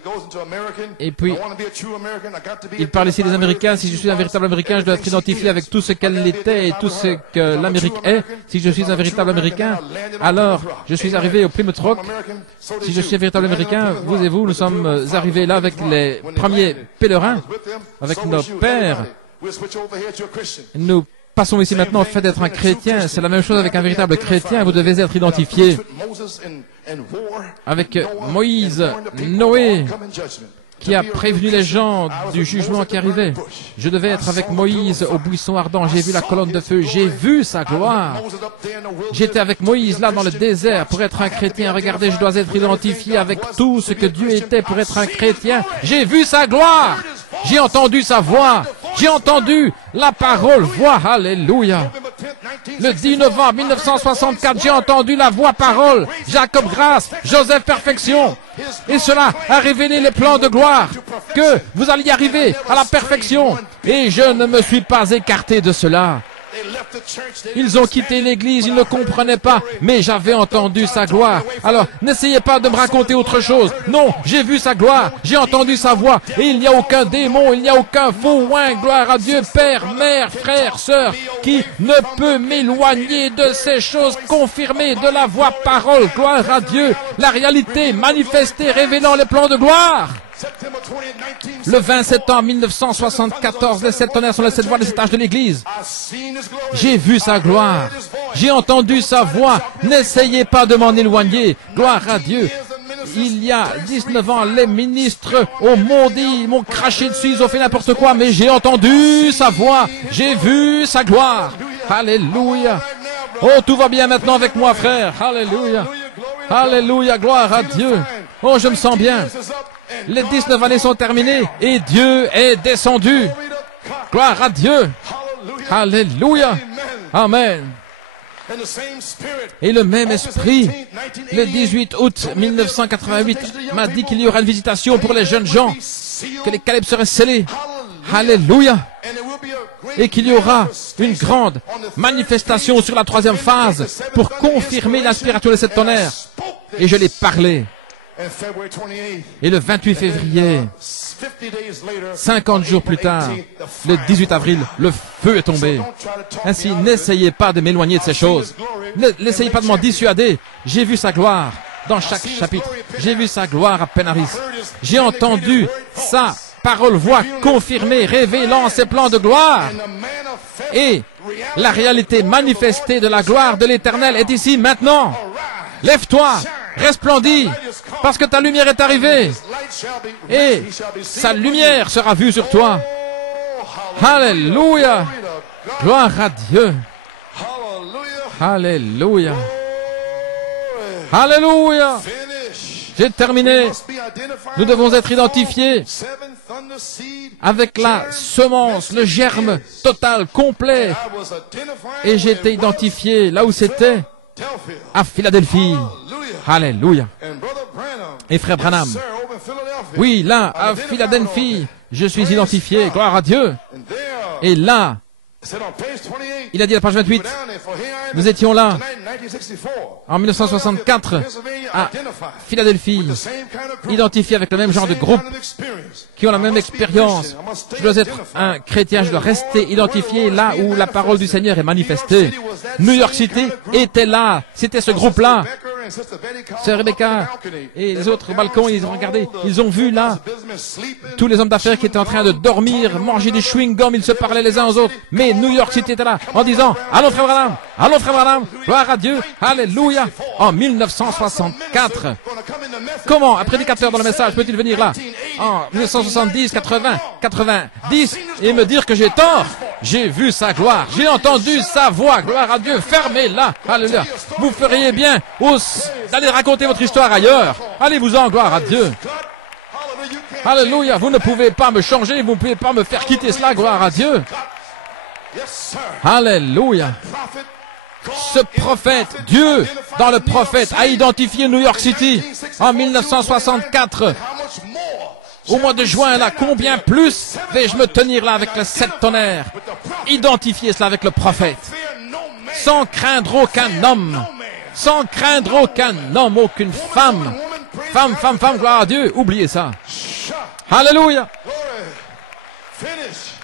Et puis, il parle ici des Américains. Si je suis un véritable Américain, je dois être identifié avec tout ce qu'elle était et tout ce que l'Amérique est. Si je suis un véritable Américain, alors je suis arrivé au Plymouth Rock. Si je suis un véritable Américain, vous et vous, nous sommes arrivés là avec les premiers pèlerins, avec nos pères. Nous passons ici maintenant au fait d'être un chrétien. C'est la même chose avec un véritable chrétien. Vous devez être identifié avec Moïse, Noé, qui a prévenu les gens du jugement qui arrivait. Je devais être avec Moïse au buisson ardent. J'ai vu la colonne de feu. J'ai vu sa gloire. J'étais avec Moïse là dans le désert pour être un chrétien. Regardez, je dois être identifié avec tout ce que Dieu était pour être un chrétien. J'ai vu sa gloire. J'ai entendu sa voix. J'ai entendu la parole voix. Alléluia. Le 10 novembre 1964, j'ai entendu la voix parole. Jacob Grâce, Joseph Perfection. Et cela a révélé les plans de gloire, que vous alliez arriver à la perfection. Et je ne me suis pas écarté de cela. Ils ont quitté l'église, ils ne comprenaient pas, mais j'avais entendu sa gloire. Alors, n'essayez pas de me raconter autre chose. Non, j'ai vu sa gloire, j'ai entendu sa voix, et il n'y a aucun démon, il n'y a aucun faux oin, gloire à Dieu, Père, Mère, Frère, Sœur, qui ne peut m'éloigner de ces choses confirmées de la voix parole, gloire à Dieu, la réalité manifestée, révélant les plans de gloire. Le 20 septembre 1974, les 7 tonnerres sont les 7 voix des 7 âges de l'église. J'ai vu sa gloire. J'ai entendu sa voix. N'essayez pas de m'en éloigner. Gloire à Dieu. Il y a 19 ans, les ministres ont maudit, ils m'ont craché dessus, ils ont fait n'importe quoi, mais j'ai entendu sa voix. J'ai vu sa gloire. Alléluia. Oh, tout va bien maintenant avec moi, frère. Alléluia. Alléluia. Gloire à Dieu. Oh, je me sens bien. Les 19 années sont terminées et Dieu est descendu. Gloire à Dieu. Alléluia. Amen. Et le même esprit, le 18 août 1988, m'a dit qu'il y aura une visitation pour les jeunes gens, que les calebs seraient scellés. Alléluia. Et qu'il y aura une grande manifestation sur la 3e phase pour confirmer l'inspiration de 7 tonnerres. Et je l'ai parlé. Et le 28 février, 50 jours plus tard, le 18 avril, le feu est tombé. Ainsi, n'essayez pas de m'éloigner de ces choses. N'essayez pas de m'en dissuader. J'ai vu sa gloire dans chaque chapitre. J'ai vu sa gloire à Penaris. J'ai entendu sa parole voix confirmée, révélant ses plans de gloire. Et la réalité manifestée de la gloire de l'Éternel est ici maintenant. Lève-toi, resplendis, parce que ta lumière est arrivée. Et sa lumière sera vue sur toi. Alléluia. Gloire à Dieu. Alléluia. Alléluia. J'ai terminé. Nous devons être identifiés avec la semence, le germe total, complet. Et j'ai été identifié là où c'était. À Philadelphie. Alléluia. Et frère Branham. Oui, là, à Philadelphie, je suis identifié. Gloire à Dieu. Et là, il a dit à la page 28, nous étions là, en 1964, à Philadelphie, identifiés avec le même genre de groupe, qui ont la même expérience. Je dois être un chrétien, je dois rester identifié là où la parole du Seigneur est manifestée. New York City était là, c'était ce groupe-là. Sœur Rebecca et les autres balcons, ils ont regardé, ils ont vu là tous les hommes d'affaires qui étaient en train de dormir, manger du chewing-gum, ils se parlaient les uns aux autres. Mais New York City était là en disant, allons frère Branham, allons frère Branham, gloire à Dieu, alléluia. En 1964, comment un prédicateur dans le message peut-il venir là en 1970, 80, 90 et me dire que j'ai tort? J'ai vu sa gloire, j'ai entendu sa voix, gloire à Dieu, fermez-la, alléluia. Vous feriez bien d'aller raconter votre histoire ailleurs. Allez-vous-en, gloire à Dieu. Alléluia, vous ne pouvez pas me changer, vous ne pouvez pas me faire quitter cela, gloire à Dieu. Alléluia. Ce prophète, Dieu, dans le prophète, a identifié New York City en 1964. Au mois de juin, là, combien plus vais-je me tenir là avec les 7 tonnerres? Identifier cela avec le prophète. Sans craindre aucun homme. Sans craindre aucun homme, aucune femme. Femme, gloire à Dieu. Oubliez ça. Alléluia.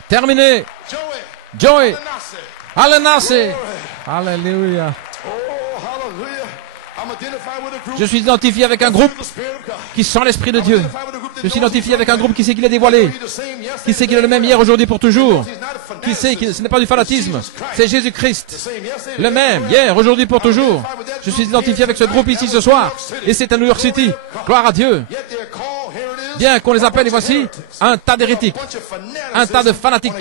Terminé. Joey. Alléluia. Alléluia. Je suis identifié avec un groupe qui sent l'Esprit de Dieu. Je suis identifié avec un groupe qui sait qu'il est dévoilé, qui sait qu'il est le même hier, aujourd'hui, pour toujours, qui sait que ce n'est pas du fanatisme, c'est Jésus-Christ, le même hier, aujourd'hui, pour toujours. Je suis identifié avec ce groupe ici ce soir, et c'est à New York City. Gloire à Dieu. Bien qu'on les appelle, et voici, un tas d'hérétiques, un tas de fanatiques,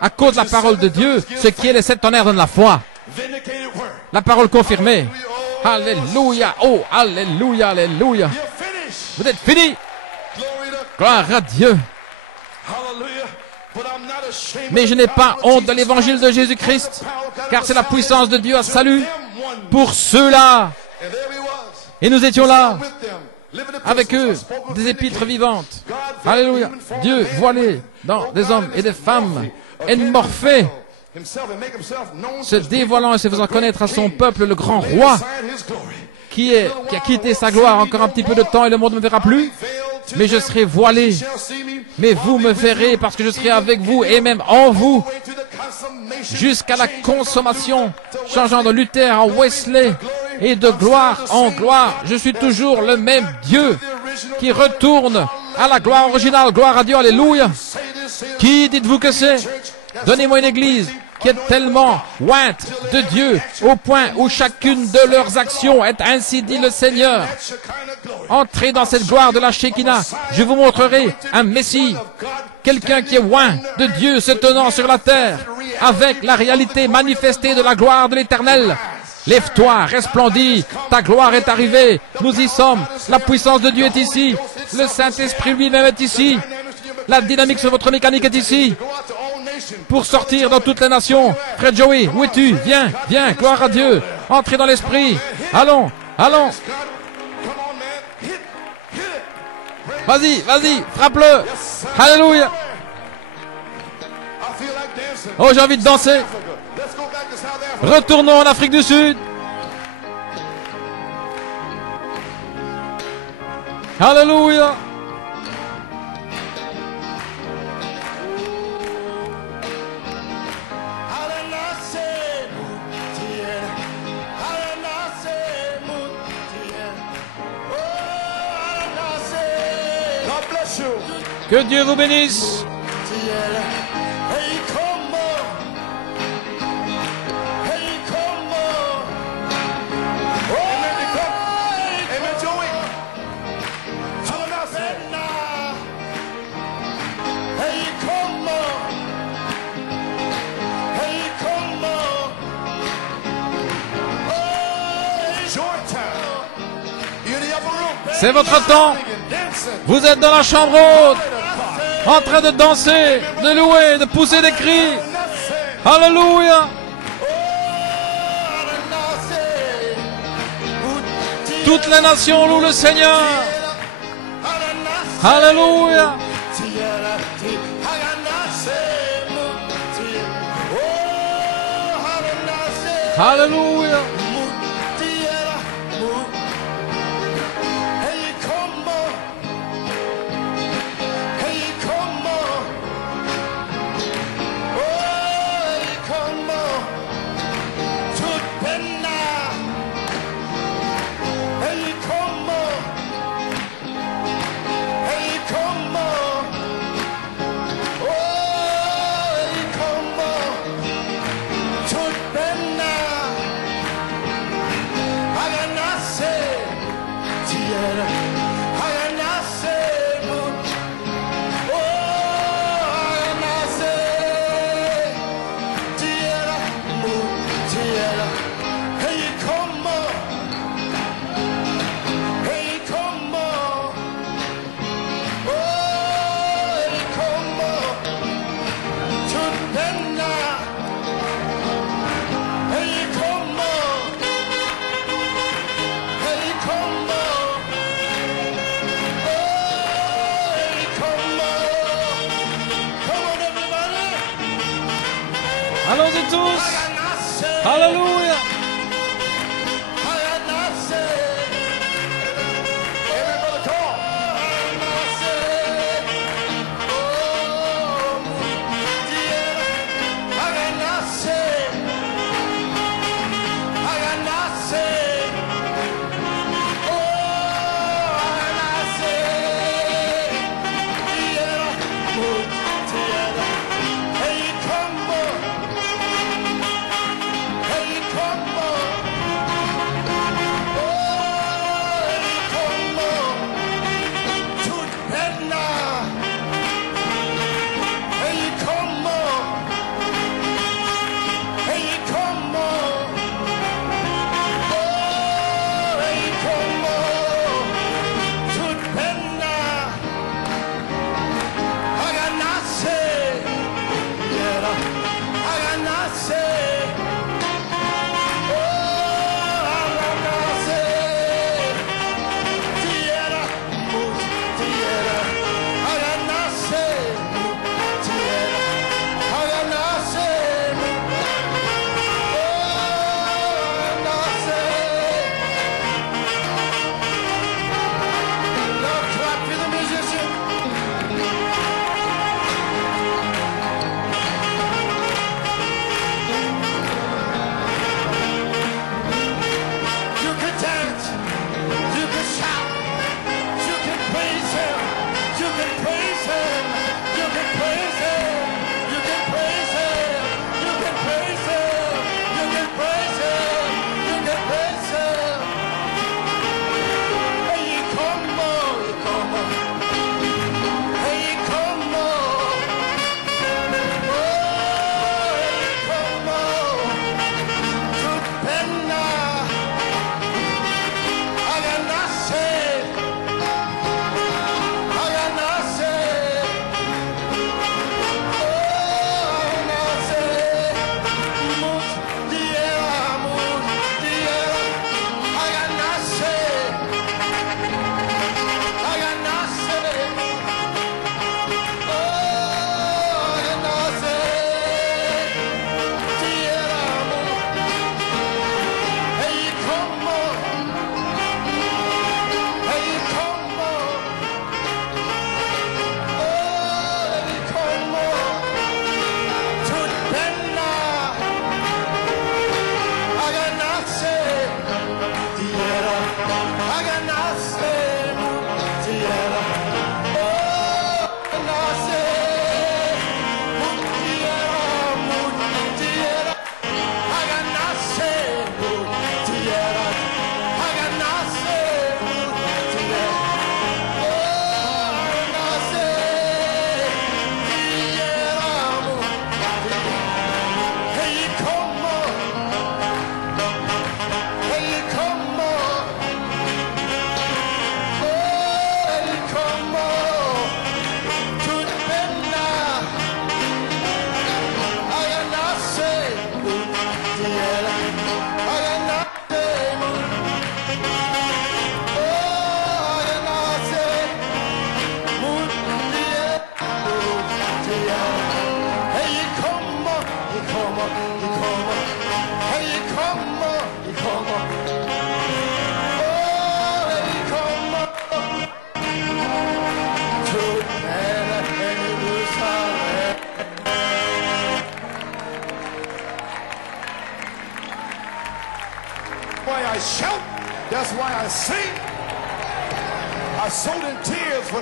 à cause de la parole de Dieu, ce qui est les 7 tonnerres de la foi. La parole confirmée. Alléluia. Oh, alléluia, alléluia. Vous êtes finis. Gloire à Dieu. Mais je n'ai pas honte de l'évangile de Jésus-Christ, car c'est la puissance de Dieu à salut pour ceux-là. Et nous étions là, avec eux des épîtres vivantes. Alléluia. Dieu voilé dans des hommes et des femmes, émorphé, se dévoilant et se faisant connaître à son peuple, le grand roi, qui a quitté sa gloire encore un petit peu de temps et le monde ne me verra plus. Mais je serai voilé. Mais vous me verrez parce que je serai avec vous et même en vous jusqu'à la consommation, changeant de Luther en Wesley et de gloire en gloire. Je suis toujours le même Dieu qui retourne à la gloire originale. Gloire à Dieu, alléluia. Qui dites-vous que c'est? Donnez-moi une église qui est tellement ointe de Dieu au point où chacune de leurs actions est ainsi dit le Seigneur. Entrez dans cette gloire de la Shekinah. Je vous montrerai un Messie, quelqu'un qui est oint de Dieu se tenant sur la terre avec la réalité manifestée de la gloire de l'Éternel. Lève-toi, resplendis, ta gloire est arrivée, nous y sommes, la puissance de Dieu est ici, le Saint-Esprit lui-même est ici, la dynamique sur votre mécanique est ici, pour sortir dans toutes les nations. Frère Joey, où es-tu? Viens, viens, gloire à Dieu, entrez dans l'Esprit, allons, allons. Vas-y, vas-y, frappe-le, alléluia. Oh, j'ai envie de danser. Retournons en Afrique du Sud. Alléluia. Que Dieu vous bénisse. C'est votre temps. Vous êtes dans la chambre haute, en train de danser, de louer, de pousser des cris. Alléluia. Toutes les nations louent le Seigneur. Alléluia. Alléluia. Allons-y tous. Alléluia. Come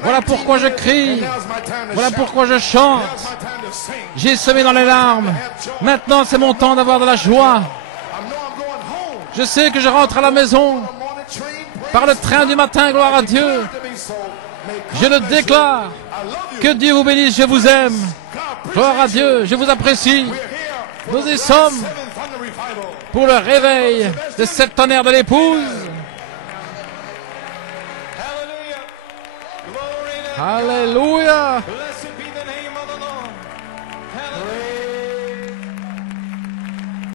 Voilà pourquoi je crie. Voilà pourquoi je chante. J'ai semé dans les larmes. Maintenant, c'est mon temps d'avoir de la joie. Je sais que je rentre à la maison par le train du matin, gloire à Dieu. Je le déclare. Que Dieu vous bénisse, je vous aime. Gloire à Dieu, je vous apprécie. Nous y sommes pour le réveil de cette tonnerre de l'épouse. Alléluia.